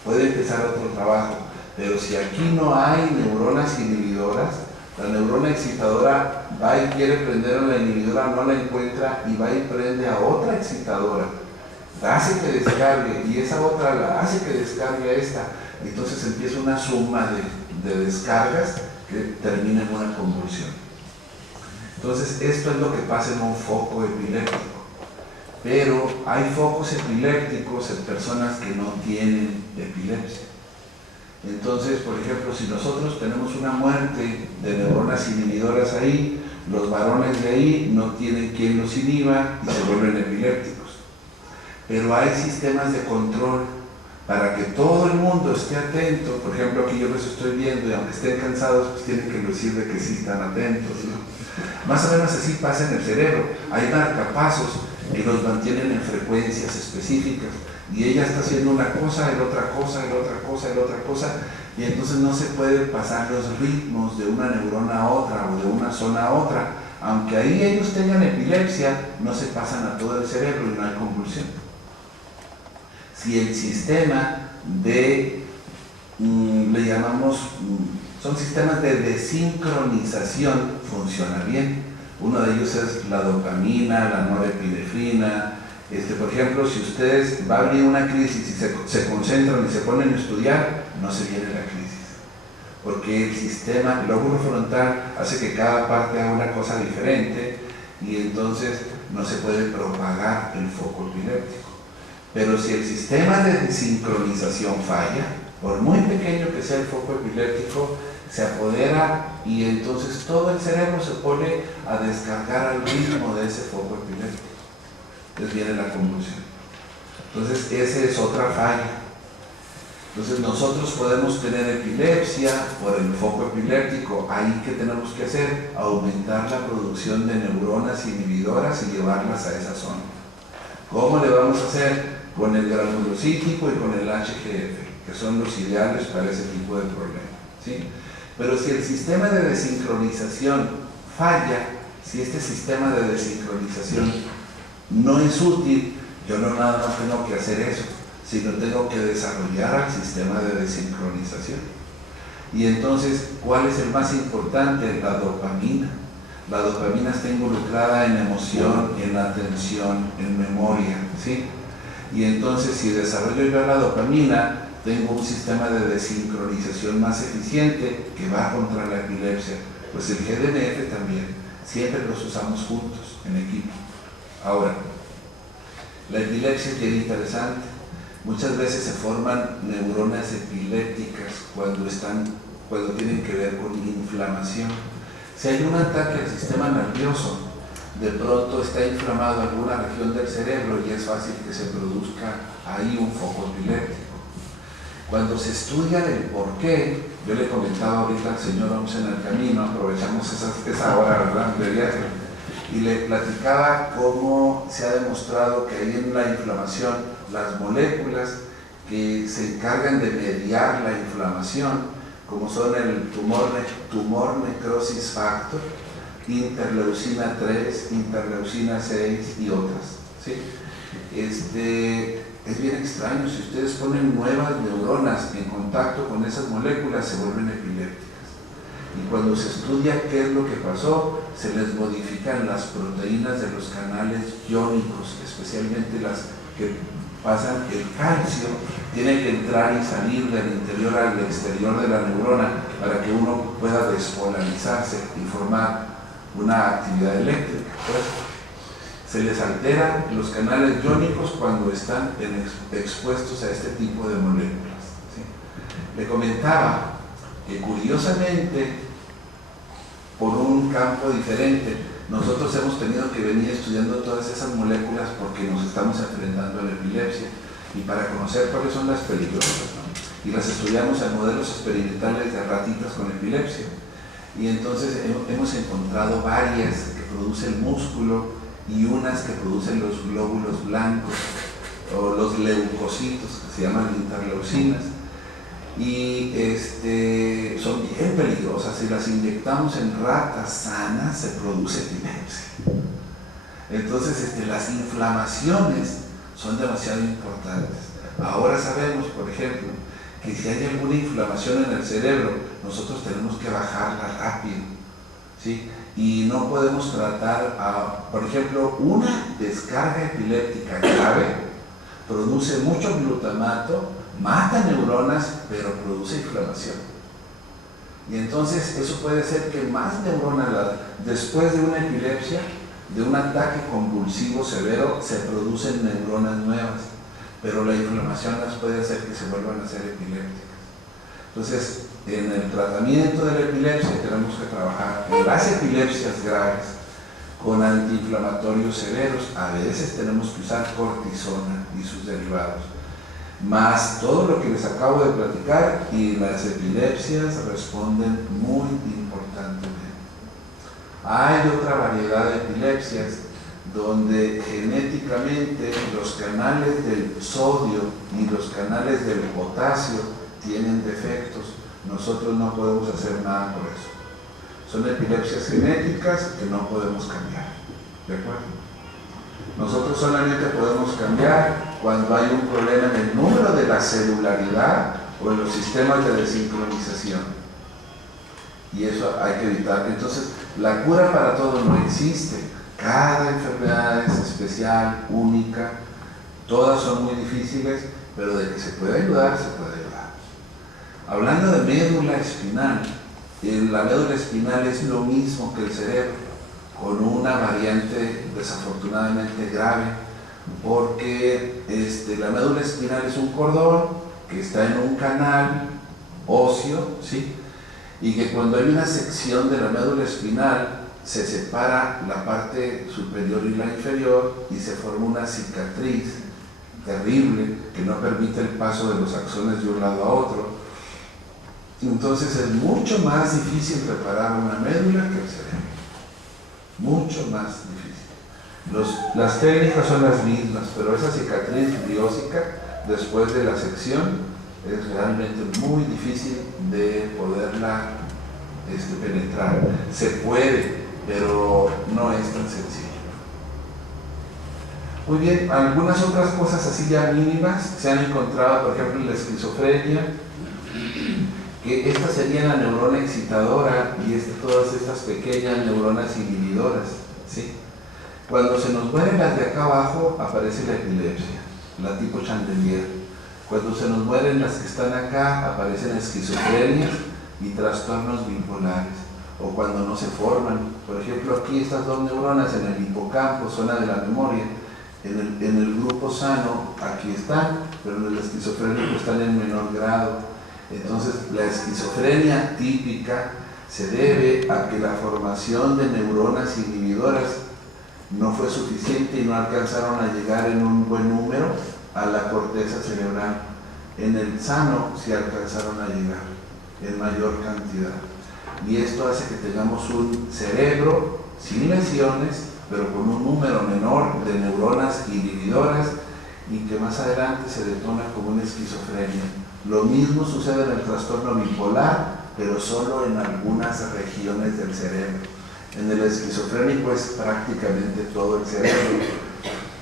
Puede empezar otro trabajo, pero si aquí no hay neuronas inhibidoras, la neurona excitadora va y quiere prender a la inhibidora, no la encuentra y va y prende a otra excitadora, la hace que descargue y esa otra la hace que descargue a esta, y entonces empieza una suma de descargas que termina en una convulsión. Entonces, esto es lo que pasa en un foco epiléptico. Pero hay focos epilépticos en personas que no tienen epilepsia. Entonces, por ejemplo, si nosotros tenemos una muerte de neuronas inhibidoras ahí, los varones de ahí no tienen quien los inhiba y se vuelven epilépticos. Pero hay sistemas de control para que todo el mundo esté atento. Por ejemplo, aquí yo los estoy viendo y aunque estén cansados, pues tienen que lucir de que sí están atentos, ¿no? Más o menos así pasa en el cerebro. Hay marcapasos que los mantienen en frecuencias específicas y ella está haciendo una cosa, el otra cosa, el otra cosa, el otra cosa, y entonces no se pueden pasar los ritmos de una neurona a otra o de una zona a otra. Aunque ahí ellos tengan epilepsia, no se pasan a todo el cerebro y no hay convulsión. Si el sistema de, le llamamos, son sistemas de desincronización, funciona bien. Uno de ellos es la dopamina, la norepinefrina. Por ejemplo, si ustedes va a venir una crisis y se concentran y se ponen a estudiar, no se viene la crisis. Porque el sistema, el lóbulo frontal, hace que cada parte haga una cosa diferente y entonces no se puede propagar el foco epiléptico. Pero si el sistema de desincronización falla, por muy pequeño que sea el foco epiléptico, se apodera y entonces todo el cerebro se pone a descargar al ritmo de ese foco epiléptico. Entonces viene la convulsión. Entonces esa es otra falla. Entonces nosotros podemos tener epilepsia por el foco epiléptico. Ahí ¿qué tenemos que hacer? Aumentar la producción de neuronas inhibidoras y llevarlas a esa zona. ¿Cómo le vamos a hacer? Con el granulocítico y con el HGF, que son los ideales para ese tipo de problema, ¿sí? Pero si el sistema de desincronización falla, si este sistema de desincronización no es útil, yo no nada más tengo que hacer eso, sino tengo que desarrollar al sistema de desincronización. Y entonces, ¿cuál es el más importante? La dopamina. La dopamina está involucrada en emoción, en atención, en memoria, ¿sí? Y entonces, si desarrollo yo la dopamina, tengo un sistema de desincronización más eficiente que va contra la epilepsia. Pues el GDNF también, siempre los usamos juntos, en equipo. Ahora, la epilepsia es bien interesante. Muchas veces se forman neuronas epilépticas cuando tienen que ver con inflamación. Si hay un ataque al sistema nervioso, de pronto está inflamado alguna región del cerebro y es fácil que se produzca ahí un foco epiléptico. Cuando se estudia el porqué, yo le comentaba ahorita al señor Oms en el camino, aprovechamos esa hora, ¿verdad?, de viaje, y le platicaba cómo se ha demostrado que ahí en la inflamación, las moléculas que se encargan de mediar la inflamación, como son el tumor necrosis factor, interleucina 3, interleucina 6 y otras, ¿sí? Es bien extraño, si ustedes ponen nuevas neuronas en contacto con esas moléculas se vuelven epilépticas. Y cuando se estudia qué es lo que pasó, se les modifican las proteínas de los canales iónicos, especialmente las que pasan el calcio, tiene que entrar y salir del interior al exterior de la neurona para que uno pueda despolarizarse y formar una actividad eléctrica. Pues, se les alteran los canales iónicos cuando están expuestos a este tipo de moléculas, ¿sí? Le comentaba que curiosamente, por un campo diferente, nosotros hemos tenido que venir estudiando todas esas moléculas porque nos estamos enfrentando a la epilepsia y para conocer cuáles son las peligrosas, ¿no? Y las estudiamos en modelos experimentales de ratitas con epilepsia. Y entonces hemos encontrado varias que producen músculo y unas que producen los glóbulos blancos o los leucocitos, que se llaman interleucinas, y son bien peligrosas. Si las inyectamos en ratas sanas se produce epilepsia. Entonces las inflamaciones son demasiado importantes. Ahora sabemos, por ejemplo, que si hay alguna inflamación en el cerebro, nosotros tenemos que bajarla rápido, ¿sí? Y no podemos tratar, por ejemplo, una descarga epiléptica grave produce mucho glutamato, mata neuronas, pero produce inflamación. Y entonces eso puede ser que más neuronas, después de una epilepsia, de un ataque convulsivo severo, se producen neuronas nuevas, pero la inflamación las puede hacer que se vuelvan a ser epilépticas. Entonces, en el tratamiento de la epilepsia tenemos que trabajar en las epilepsias graves con antiinflamatorios severos. A veces tenemos que usar cortisona y sus derivados. más todo lo que les acabo de platicar, y las epilepsias responden muy importantemente. Hay otra variedad de epilepsias donde genéticamente los canales del sodio y los canales del potasio tienen defectos. Nosotros no podemos hacer nada por eso. Son epilepsias genéticas que no podemos cambiar. ¿De acuerdo? Nosotros solamente podemos cambiar cuando hay un problema en el número de la celularidad o en los sistemas de desincronización. Y eso hay que evitar. Entonces, la cura para todo no existe. Cada enfermedad es especial, única. Todas son muy difíciles, pero de que se puede ayudar, se puede ayudar. Hablando de médula espinal, la médula espinal es lo mismo que el cerebro, con una variante desafortunadamente grave, porque la médula espinal es un cordón que está en un canal óseo, ¿sí? Y que cuando hay una sección de la médula espinal se separa la parte superior y la inferior y se forma una cicatriz terrible que no permite el paso de los axones de un lado a otro. Entonces es mucho más difícil reparar una médula que el cerebro. Mucho más difícil. Las técnicas son las mismas, pero esa cicatriz biósica después de la sección es realmente muy difícil de poderla penetrar. Se puede, pero no es tan sencillo. Muy bien, algunas otras cosas así ya mínimas se han encontrado, por ejemplo, en la esquizofrenia, que esta sería la neurona excitadora y todas estas pequeñas neuronas inhibidoras, ¿sí? Cuando se nos mueren las de acá abajo, aparece la epilepsia, la tipo Chandelier. Cuando se nos mueren las que están acá, aparecen esquizofrenias y trastornos bipolares. O cuando no se forman. Por ejemplo, aquí estas dos neuronas en el hipocampo, zona de la memoria, en el grupo sano, aquí están, pero en el esquizofrénico están en menor grado. Entonces, la esquizofrenia típica se debe a que la formación de neuronas inhibidoras no fue suficiente y no alcanzaron a llegar en un buen número a la corteza cerebral. En el sano sí alcanzaron a llegar en mayor cantidad. Y esto hace que tengamos un cerebro sin lesiones, pero con un número menor de neuronas inhibidoras y que más adelante se detona como una esquizofrenia. Lo mismo sucede en el trastorno bipolar, pero solo en algunas regiones del cerebro. En el esquizofrénico es prácticamente todo el cerebro,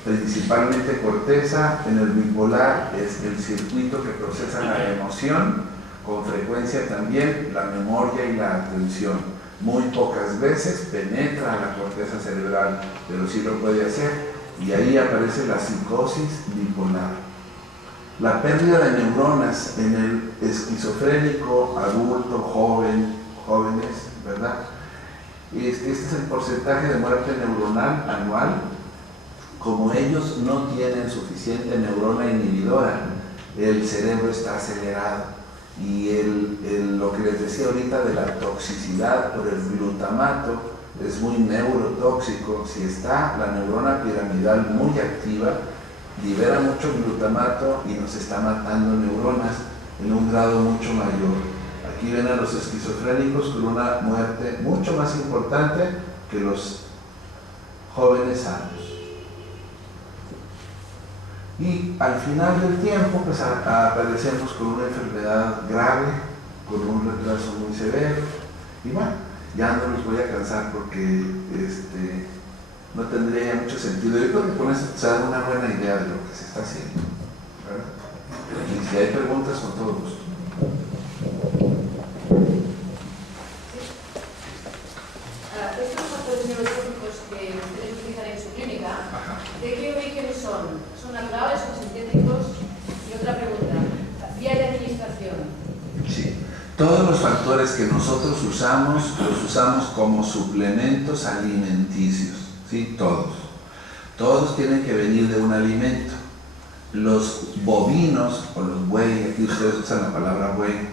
principalmente corteza. En el bipolar es el circuito que procesa la emoción, con frecuencia también la memoria y la atención. Muy pocas veces penetra a la corteza cerebral, pero sí lo puede hacer, y ahí aparece la psicosis bipolar. La pérdida de neuronas en el esquizofrénico adulto, jóvenes, ¿verdad? Este es el porcentaje de muerte neuronal anual. Como ellos no tienen suficiente neurona inhibidora, el cerebro está acelerado. Y lo que les decía ahorita de la toxicidad por el glutamato es muy neurotóxico. Si está la neurona piramidal muy activa, libera mucho glutamato y nos está matando neuronas en un grado mucho mayor. Aquí ven a los esquizofrénicos con una muerte mucho más importante que los jóvenes sanos. Y al final del tiempo, pues aparecemos con una enfermedad grave, con un retraso muy severo. Y bueno, ya no los voy a cansar porque no tendría mucho sentido. Yo creo que con eso se da una buena idea de lo que se está haciendo, ¿verdad? Y si hay preguntas, con todo gusto. Estos factores neurológicos que ustedes utilizan en su clínica, ¿de qué orígenes son? ¿Son naturales o sintéticos? Y otra pregunta, ¿vía de administración? Sí. Todos los factores que nosotros usamos, los usamos como suplementos alimenticios. ¿Sí? Todos tienen que venir de un alimento. Los bovinos o los buey, aquí ustedes usan la palabra buey,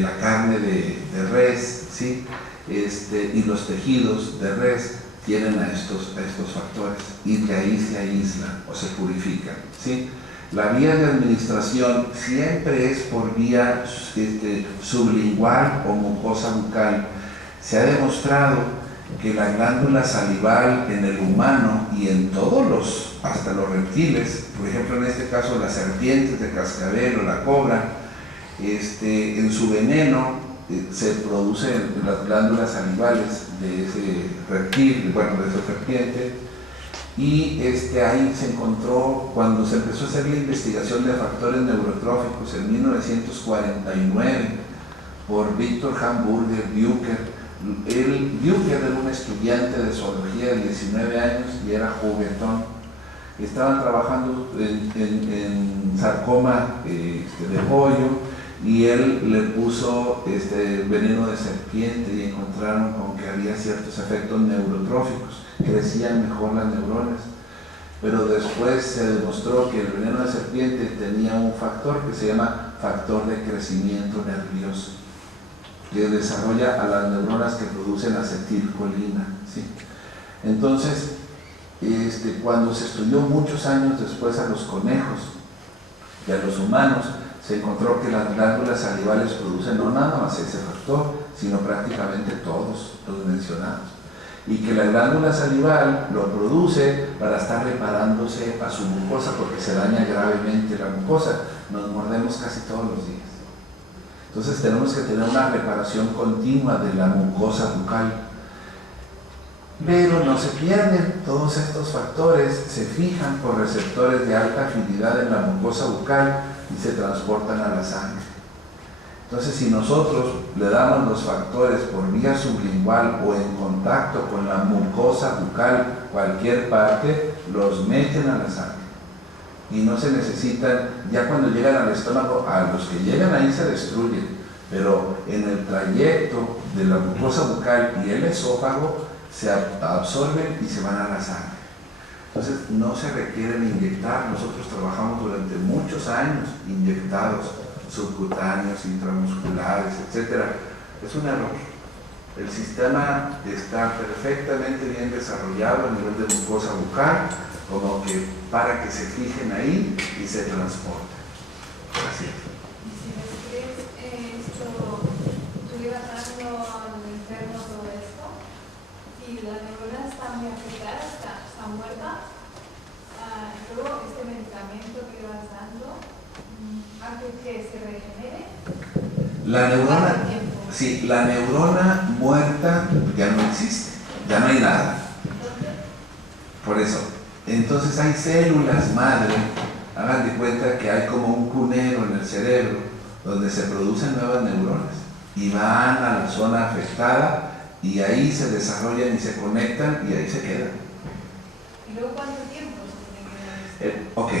la carne de res, ¿sí? Y los tejidos de res tienen a estos factores y de ahí se aíslan o se purifican, ¿sí? La vía de administración siempre es por vía sublingual o mucosa bucal. Se ha demostrado que la glándula salival en el humano y en todos hasta los reptiles, por ejemplo en este caso las serpientes de cascabel o la cobra, en su veneno se producen las glándulas salivales de ese reptil, bueno, de esa serpiente, y ahí se encontró, cuando se empezó a hacer la investigación de factores neurotróficos en 1949 por Victor Hamburger Bucher. Bucher era un estudiante de zoología de 19 años y era juguetón. Estaban trabajando en sarcoma de pollo, y él le puso veneno de serpiente y encontraron con que había ciertos efectos neurotróficos, crecían mejor las neuronas, pero después se demostró que el veneno de serpiente tenía un factor que se llama factor de crecimiento nervioso, que desarrolla a las neuronas que producen acetilcolina, ¿sí? Entonces, cuando se estudió muchos años después a los conejos y a los humanos, se encontró que las glándulas salivales producen no nada más ese factor, sino prácticamente todos los mencionados. Y que la glándula salival lo produce para estar reparándose a su mucosa porque se daña gravemente la mucosa. Nos mordemos casi todos los días. Entonces tenemos que tener una reparación continua de la mucosa bucal. Pero no se pierden, todos estos factores se fijan por receptores de alta afinidad en la mucosa bucal y se transportan a la sangre. Entonces, si nosotros le damos los factores por vía sublingual o en contacto con la mucosa bucal, cualquier parte, los meten a la sangre. Y no se necesitan, ya cuando llegan al estómago, a los que llegan ahí se destruyen, pero en el trayecto de la mucosa bucal y el esófago se absorben y se van a la sangre. Entonces no se requieren inyectar. Nosotros trabajamos durante muchos años inyectados, subcutáneos, intramusculares, etc. Es un error. El sistema está perfectamente bien desarrollado a nivel de mucosa bucal, como que para que se fijen ahí y se transporten. Gracias. Y si después esto estuviera dando al enfermo todo esto, y la neurona está muy afectada, está muerta, luego este medicamento que vas dando hace que se regenere. La neurona, sí, la neurona muerta ya no existe, ya no hay nada. Por eso, entonces hay células madre, hagan de cuenta que hay como un cunero en el cerebro donde se producen nuevas neuronas y van a la zona afectada y ahí se desarrollan y se conectan y ahí se quedan. ¿Y luego cuánto tiempo se tiene que dar? Ok,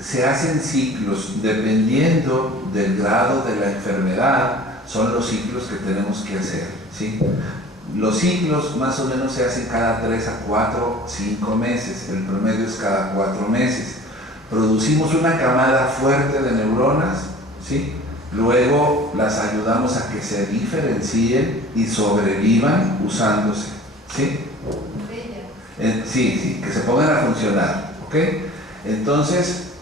se hacen ciclos dependiendo del grado de la enfermedad, son los ciclos que tenemos que hacer, ¿sí? Los ciclos más o menos se hacen cada 3 a 4, 5 meses, el promedio es cada 4 meses. Producimos una camada fuerte de neuronas, ¿sí? Luego las ayudamos a que se diferencien y sobrevivan usándose, ¿sí? Sí, que se pongan a funcionar, ¿ok? Entonces,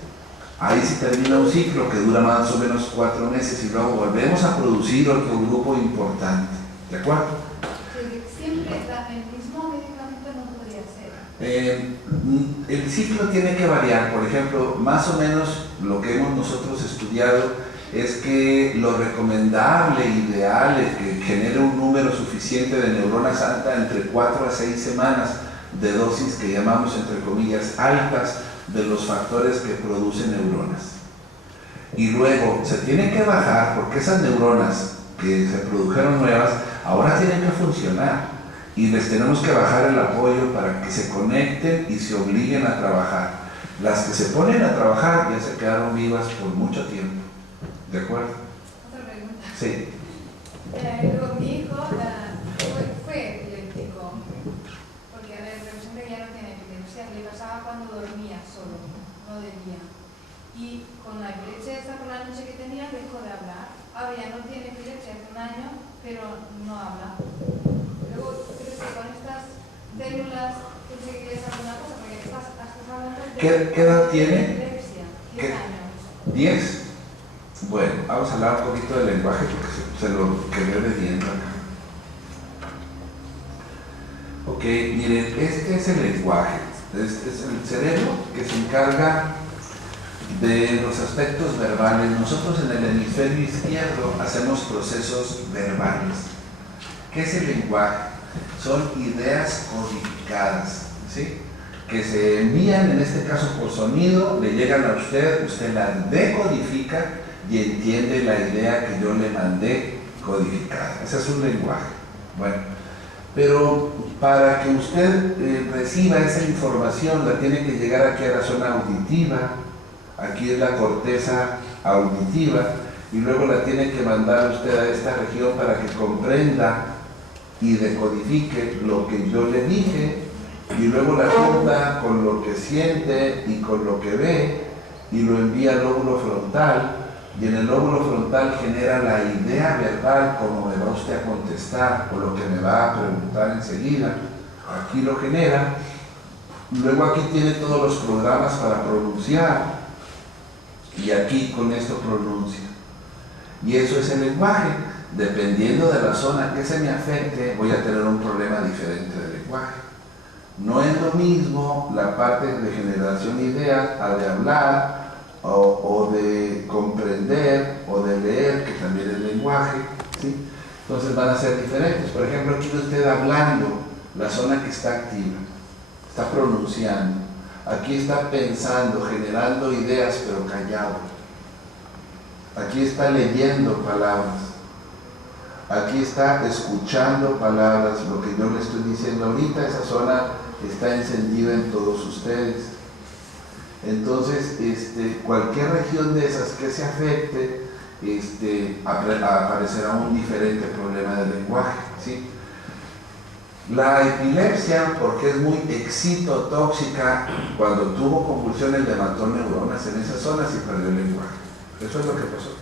ahí se termina un ciclo que dura más o menos 4 meses y luego volvemos a producir otro grupo importante, ¿de acuerdo? Siempre el mismo medicamento no podría ser. El ciclo tiene que variar. Por ejemplo, más o menos lo que hemos nosotros estudiado es que lo recomendable, ideal, es que genere un número suficiente de neuronas alta entre 4 a 6 semanas de dosis que llamamos, entre comillas, altas de los factores que producen neuronas. Y luego se tiene que bajar porque esas neuronas que se produjeron nuevas ahora tienen que funcionar y les tenemos que bajar el apoyo para que se conecten y se obliguen a trabajar. Las que se ponen a trabajar ya se quedaron vivas por mucho tiempo. ¿De acuerdo? Otra pregunta. Sí. Luego mi hijo fue epiléptico, porque representa que ya no tiene epilepsia, le pasaba cuando dormía solo, no de día. Y con la epilepsia esta por la noche que tenía dejó de hablar. Ahora ya no tiene epilepsia hace un año, pero no habla. Luego, ¿crees que con estas células conseguirías alguna cosa? Porque estás hablando de ¿Qué edad tiene? epilepsia. 10 años. 10. Bueno, vamos a hablar un poquito del lenguaje porque se lo quedé leyendo acá. Ok, miren, este es el lenguaje. Este es el cerebro que se encarga de los aspectos verbales. Nosotros en el hemisferio izquierdo hacemos procesos verbales. ¿Qué es el lenguaje? Son ideas codificadas, ¿sí? Que se envían, en este caso por sonido, le llegan a usted, usted las decodifica y entiende la idea que yo le mandé codificada. Ese es un lenguaje. Bueno, pero para que usted reciba esa información, la tiene que llegar aquí a la zona auditiva. Aquí es la corteza auditiva y luego la tiene que mandar usted a esta región para que comprenda y decodifique lo que yo le dije y luego la junta con lo que siente y con lo que ve y lo envía al lóbulo frontal y en el lóbulo frontal genera la idea verbal como me va usted a contestar o lo que me va a preguntar enseguida. Aquí lo genera, luego aquí tiene todos los programas para pronunciar y aquí con esto pronuncia. Y eso es el lenguaje. Dependiendo de la zona que se me afecte, voy a tener un problema diferente de lenguaje. No es lo mismo la parte de generación de ideas a de hablar o de comprender o de leer, que también es lenguaje, ¿sí? Entonces van a ser diferentes. Por ejemplo, aquí usted hablando, la zona que está activa, está pronunciando. Aquí está pensando, generando ideas, pero callado. Aquí está leyendo palabras. Aquí está escuchando palabras. Lo que yo le estoy diciendo ahorita, esa zona está encendida en todos ustedes. Entonces, cualquier región de esas que se afecte, aparecerá un diferente problema de lenguaje, ¿sí? La epilepsia, porque es muy excitotóxica, cuando tuvo convulsiones le mató neuronas en esas zonas y perdió el lenguaje. Eso es lo que pasó,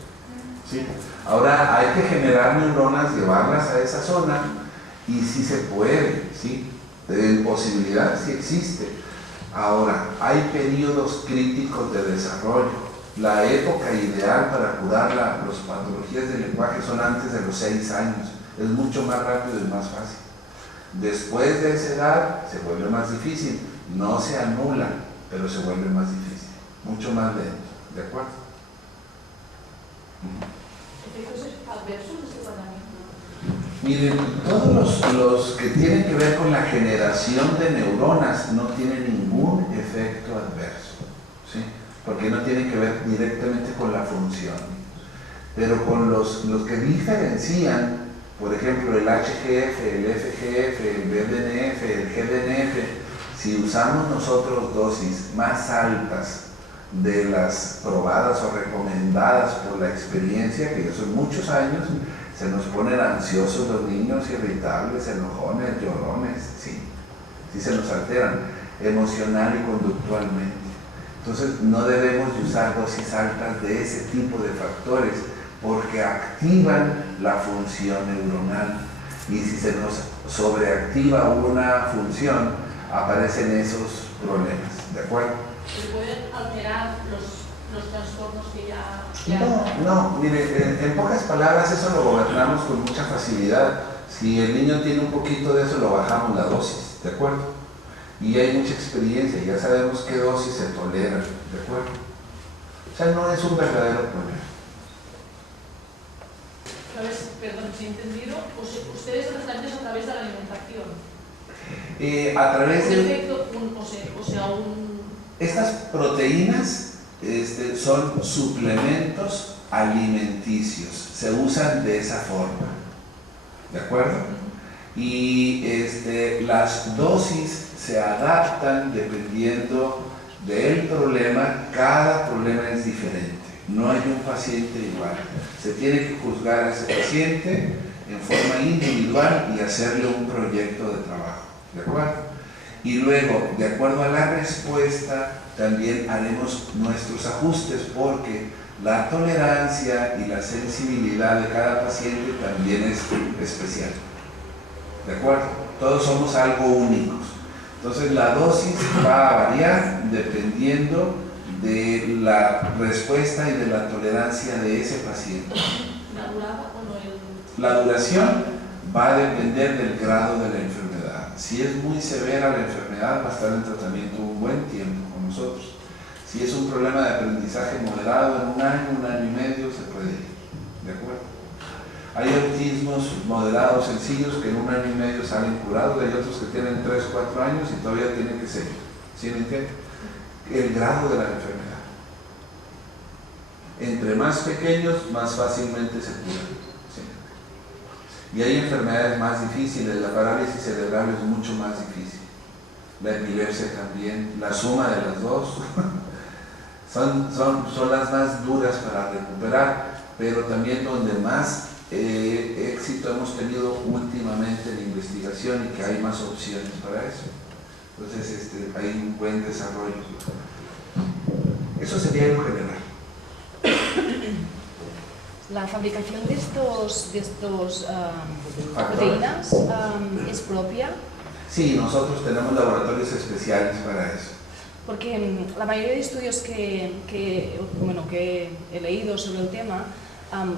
¿sí? Ahora hay que generar neuronas, llevarlas a esa zona y sí se puede, ¿sí? Posibilidad sí existe. Ahora, hay periodos críticos de desarrollo. La época ideal para curar las patologías del lenguaje son antes de los 6 años. Es mucho más rápido y más fácil. Después de esa edad se vuelve más difícil. No se anula, pero se vuelve más difícil. Mucho más lento. ¿De acuerdo? ¿Efectos adversos de este tratamiento? Miren, todos los que tienen que ver con la generación de neuronas no tienen ningún efecto adverso, ¿sí? Porque no tienen que ver directamente con la función. Pero con los que diferencian, por ejemplo, el HGF, el FGF, el BDNF, el GDNF, si usamos nosotros dosis más altas de las probadas o recomendadas por la experiencia, que ya son muchos años, se nos ponen ansiosos los niños, irritables, enojones, llorones, sí se nos alteran emocional y conductualmente. Entonces no debemos de usar dosis altas de ese tipo de factores porque activan la función neuronal y si se nos sobreactiva una función aparecen esos problemas, ¿de acuerdo? ¿Se pueden alterar los trastornos que ya No, mire, en pocas palabras eso lo gobernamos con mucha facilidad. Si el niño tiene un poquito de eso, lo bajamos la dosis, ¿de acuerdo? Y hay mucha experiencia, ya sabemos qué dosis se tolera, ¿de acuerdo? O sea, no es un verdadero problema. Perdón, si he entendido, ustedes lo están haciendo a través de la alimentación. A través de... Estas proteínas son suplementos alimenticios, se usan de esa forma, ¿de acuerdo? Y las dosis se adaptan dependiendo del problema, cada problema es diferente, no hay un paciente igual, se tiene que juzgar a ese paciente en forma individual y hacerle un proyecto de trabajo, ¿de acuerdo? Y luego, de acuerdo a la respuesta, también haremos nuestros ajustes porque la tolerancia y la sensibilidad de cada paciente también es especial. ¿De acuerdo? Todos somos algo únicos. Entonces la dosis va a variar dependiendo de la respuesta y de la tolerancia de ese paciente. ¿La durada o no el...? La duración va a depender del grado de la enfermedad. Si es muy severa la enfermedad, va a estar en tratamiento un buen tiempo con nosotros. Si es un problema de aprendizaje moderado, en un año y medio se puede ir. ¿De acuerdo? Hay autismos moderados, sencillos, que en un año y medio salen curados. Hay otros que tienen 3 o 4 años y todavía tienen que seguir. ¿Sí me entiende? El grado de la enfermedad. Entre más pequeños, más fácilmente se curan. ¿Sí? Y hay enfermedades más difíciles. La parálisis cerebral es mucho más difícil. La epilepsia también. La suma de las dos son las más duras para recuperar, pero también donde más éxito hemos tenido últimamente en investigación y que hay más opciones para eso. Entonces hay un buen desarrollo. Eso sería lo general. La fabricación de estos proteínas es propia. Sí, nosotros tenemos laboratorios especiales para eso. Porque la mayoría de estudios que he leído sobre el tema,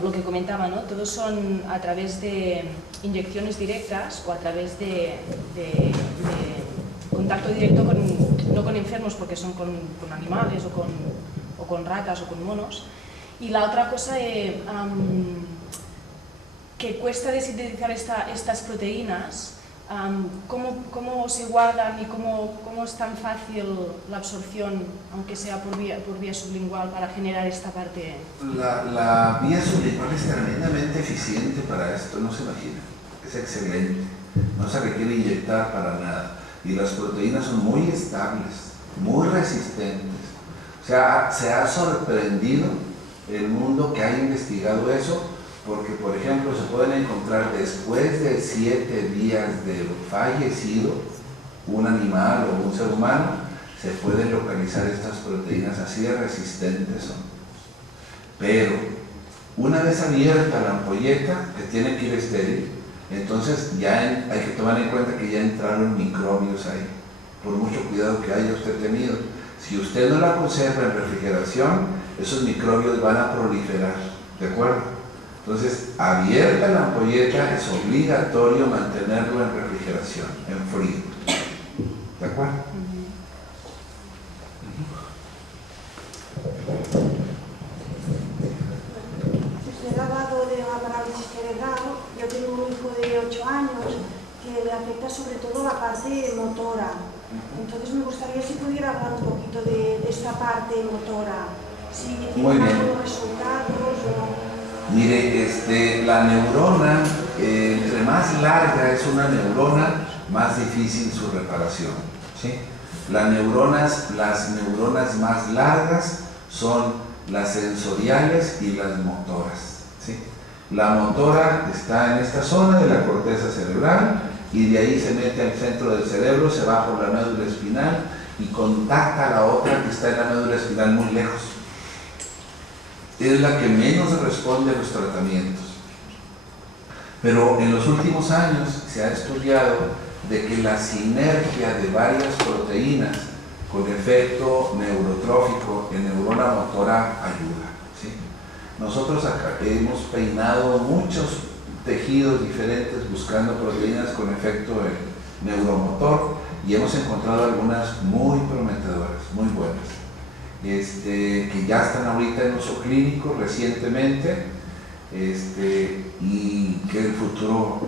lo que comentaba, ¿no? Todos son a través de inyecciones directas o a través de contacto directo no con enfermos, porque son con animales o con ratas o con monos. Y la otra cosa que cuesta de sintetizar estas proteínas, ¿cómo se guardan y cómo es tan fácil la absorción, aunque sea por vía sublingual, para generar esta parte? La vía sublingual es tremendamente eficiente para esto, no se imagina. Es excelente. No se requiere inyectar para nada. Y las proteínas son muy estables, muy resistentes. O sea, se ha sorprendido el mundo que ha investigado eso, porque, por ejemplo, se pueden encontrar después de 7 días de fallecido un animal o un ser humano, se pueden localizar estas proteínas, así de resistentes son. Pero, una vez abierta la ampolleta, que tiene que ir estéril, entonces ya hay que tomar en cuenta que ya entraron microbios ahí, por mucho cuidado que haya usted tenido. Si usted no la conserva en refrigeración, esos microbios van a proliferar, ¿de acuerdo? Entonces, abierta la ampolleta, es obligatorio mantenerlo en refrigeración, en frío. ¿De acuerdo? Usted ha hablado de una parálisis cerebral. Yo tengo un hijo de 8 años que le afecta sobre todo la parte motora. Entonces me gustaría si pudiera hablar un poquito de esta parte motora. Si tiene algunos resultados o... Mire, la neurona, entre más larga es una neurona, más difícil su reparación, ¿sí? Las neuronas más largas son las sensoriales y las motoras, ¿sí? La motora está en esta zona de la corteza cerebral y de ahí se mete al centro del cerebro, se va por la médula espinal y contacta a la otra que está en la médula espinal muy lejos. Es la que menos responde a los tratamientos. Pero en los últimos años se ha estudiado de que la sinergia de varias proteínas con efecto neurotrófico en neurona motora ayuda, ¿sí? Nosotros acá hemos peinado muchos tejidos diferentes buscando proteínas con efecto neuromotor y hemos encontrado algunas muy prometedoras, muy buenas. Que ya están ahorita en uso clínico recientemente y que el futuro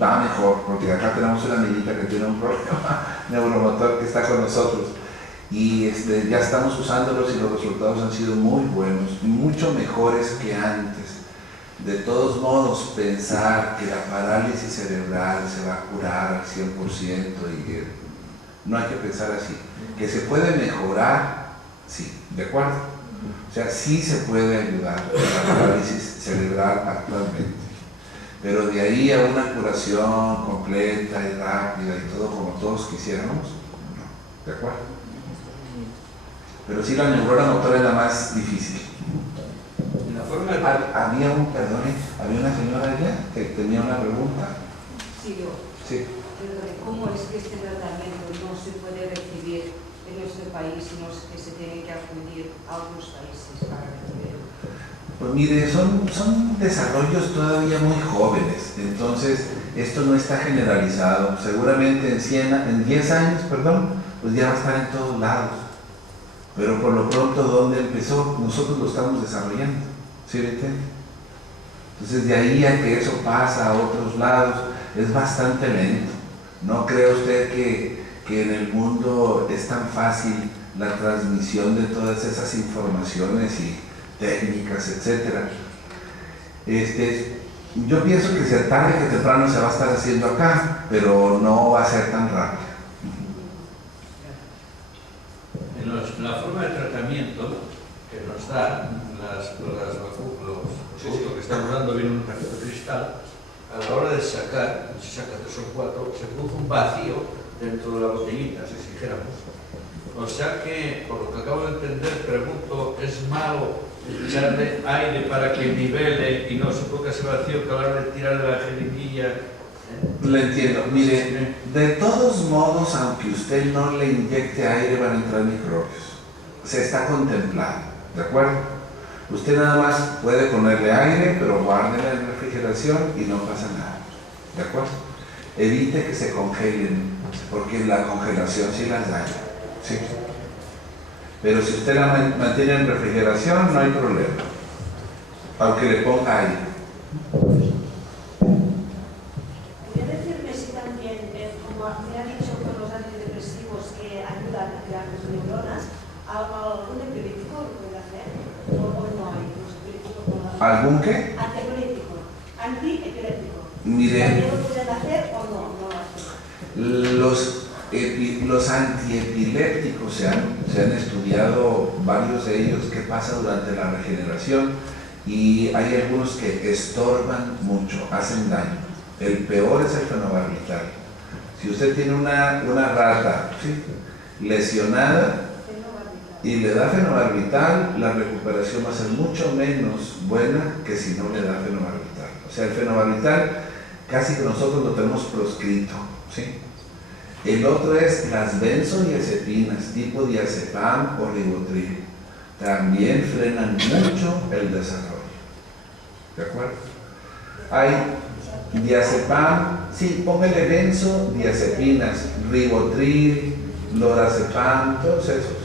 va mejor, porque acá tenemos una niñita que tiene un problema neuromotor que está con nosotros y ya estamos usándolos y los resultados han sido muy buenos, mucho mejores que antes. De todos modos, pensar que la parálisis cerebral se va a curar al 100% no hay que pensar así, que se puede mejorar. Sí, ¿de acuerdo? O sea, sí se puede ayudar a la parálisis cerebral actualmente, pero de ahí a una curación completa y rápida y todo como todos quisiéramos, no, ¿de acuerdo? Pero sí la neurona motora es la más difícil. Había una señora allá que tenía una pregunta. Sí, yo. Sí. ¿Cómo es que este tratamiento no se puede recibir en nuestro país, sino que se tienen que acudir a otros países para recibir? Pues mire, son desarrollos todavía muy jóvenes, entonces esto no está generalizado. Seguramente en 10 años, pues ya va a estar en todos lados. Pero por lo pronto, ¿dónde empezó? Nosotros lo estamos desarrollando. ¿Sí me entiende? Entonces, de ahí a que eso pasa a otros lados, es bastante lento. No cree usted que en el mundo es tan fácil la transmisión de todas esas informaciones y técnicas, etcétera. Yo pienso que sea tarde que temprano se va a estar haciendo acá, pero no va a ser tan rápido. La forma de tratamiento que nos dan los productos que estamos dando viene un cartón de cristal. A la hora de sacar, se saca 3 o 4, se produce un vacío dentro de la botellita, si dijéramos. O sea que, por lo que acabo de entender, pregunto, ¿es malo echarle aire para que nivele y no se ponga ese vacío que a la hora de tirar de la jeringuilla? Lo entiendo. Mire, de todos modos, aunque usted no le inyecte aire, van a entrar microbios. Se está contemplado, ¿de acuerdo? Usted nada más puede ponerle aire, pero guárdela en refrigeración y no pasa nada, ¿de acuerdo? Evite que se congelen, porque la congelación sí las daña, ¿sí? Pero si usted la mantiene en refrigeración, no hay problema, aunque le ponga aire. ¿Podría decirme si también, como me ha dicho con los antidepresivos que ayudan a crear las neuronas, algún epiléptico lo puede hacer? ¿O no hay los epilépticos? ¿Algún qué? Antiepiléptico. Mire, ¿También lo pueden hacer o no? No lo hacen. los antiepilépticos se han estudiado varios de ellos qué pasa durante la regeneración, y hay algunos que estorban mucho, hacen daño. El peor es el fenobarbital. Si usted tiene una rata, ¿sí?, lesionada y le da fenobarbital, la recuperación va a ser mucho menos buena que si no le da fenobarbital. O sea, el fenobarbital casi que nosotros lo tenemos proscrito, ¿sí? El otro es las benzodiazepinas, tipo diazepam o ribotril. También frenan mucho el desarrollo. ¿De acuerdo? Hay diazepam, sí, póngale benzodiazepinas, ribotril, lorazepam, todos esos.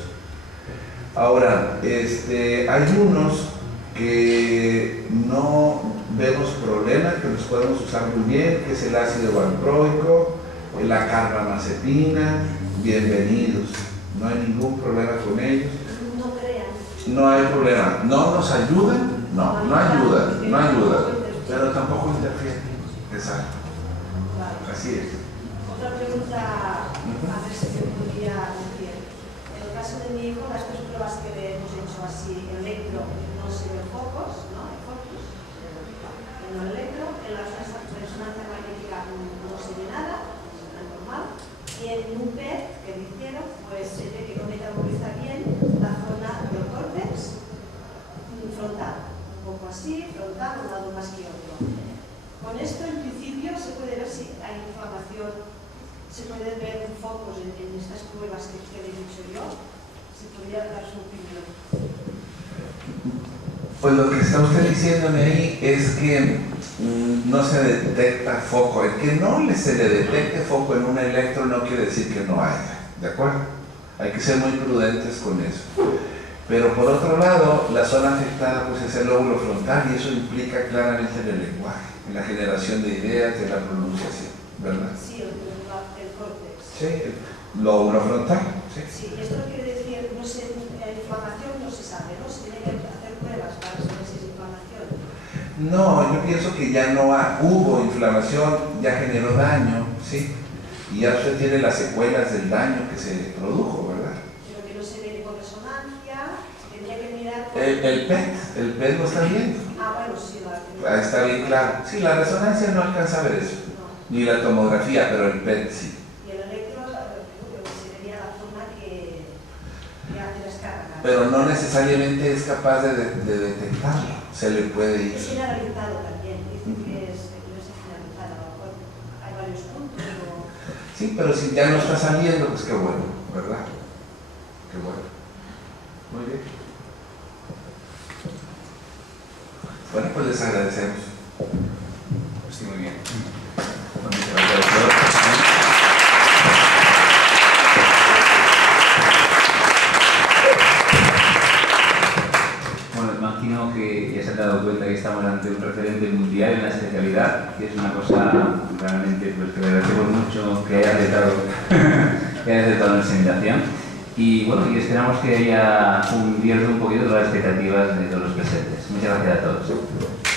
Ahora, hay unos que no vemos problema, que los podemos usar muy bien, que es el ácido valproico, la carbamazepina, bienvenidos, no hay ningún problema con ellos. No crean. No hay problema. ¿No nos ayudan? No ayudan, pero tampoco interfieren. Exacto. Así es. Otra pregunta, a ver si me podría decir. En el caso de mi hijo, las 3 pruebas que le hemos hecho así, electro, no se ven focos, ¿no? Hay focos. En el electro, en la resonancia magnética no se ve nada, es normal. Y en un PET que le hicieron, pues se ve que no metaboliza bien la zona del córtex frontal. Un poco así, frontal, un lado más que otro. Con esto, en principio, se puede ver si hay inflamación, se pueden ver focos en estas pruebas que le he dicho yo. Se podría dar su opinión. Pues lo que está usted diciéndome ahí es que no se detecta foco. El que no se le detecte foco en un electro no quiere decir que no haya, ¿de acuerdo? Hay que ser muy prudentes con eso. Pero por otro lado, la zona afectada pues es el lóbulo frontal, y eso implica claramente en el lenguaje, en la generación de ideas, de la pronunciación, ¿verdad? Sí, el córtex. Sí, el lóbulo frontal. Sí. Sí, esto quiere decir, no sé, la inflamación no se sabe, ¿no? Se tiene que hacer pruebas para saber si es inflamación. No, yo pienso que ya no hubo inflamación, ya generó daño, ¿sí? Y ya usted tiene las secuelas del daño que se produjo, ¿verdad? Pero que no se ve con resonancia, tendría que mirar... El PET lo está viendo. Ah, bueno, sí, Ahí está bien claro. Sí, la resonancia no alcanza a ver eso, ni la tomografía, pero el PET sí. Y el electro se vería la zona que hace descarga. Pero no necesariamente es capaz de detectarlo, se le puede ir. Es generalizado también, dicen que no es generalizado, a lo mejor hay varios puntos. Sí, pero si ya no está saliendo, pues qué bueno, ¿verdad? Qué bueno. agradecemos. Sí, muy bien. Muchas gracias, doctor. Bueno, imagino que ya se han dado cuenta que estamos ante un referente mundial en la especialidad, que es una cosa realmente pues, que le agradecemos mucho que haya aceptado, que haya aceptado nuestra invitación. Y bueno, y esperamos que haya cubierto un poquito las expectativas de todos los presentes. Muchas gracias a todos.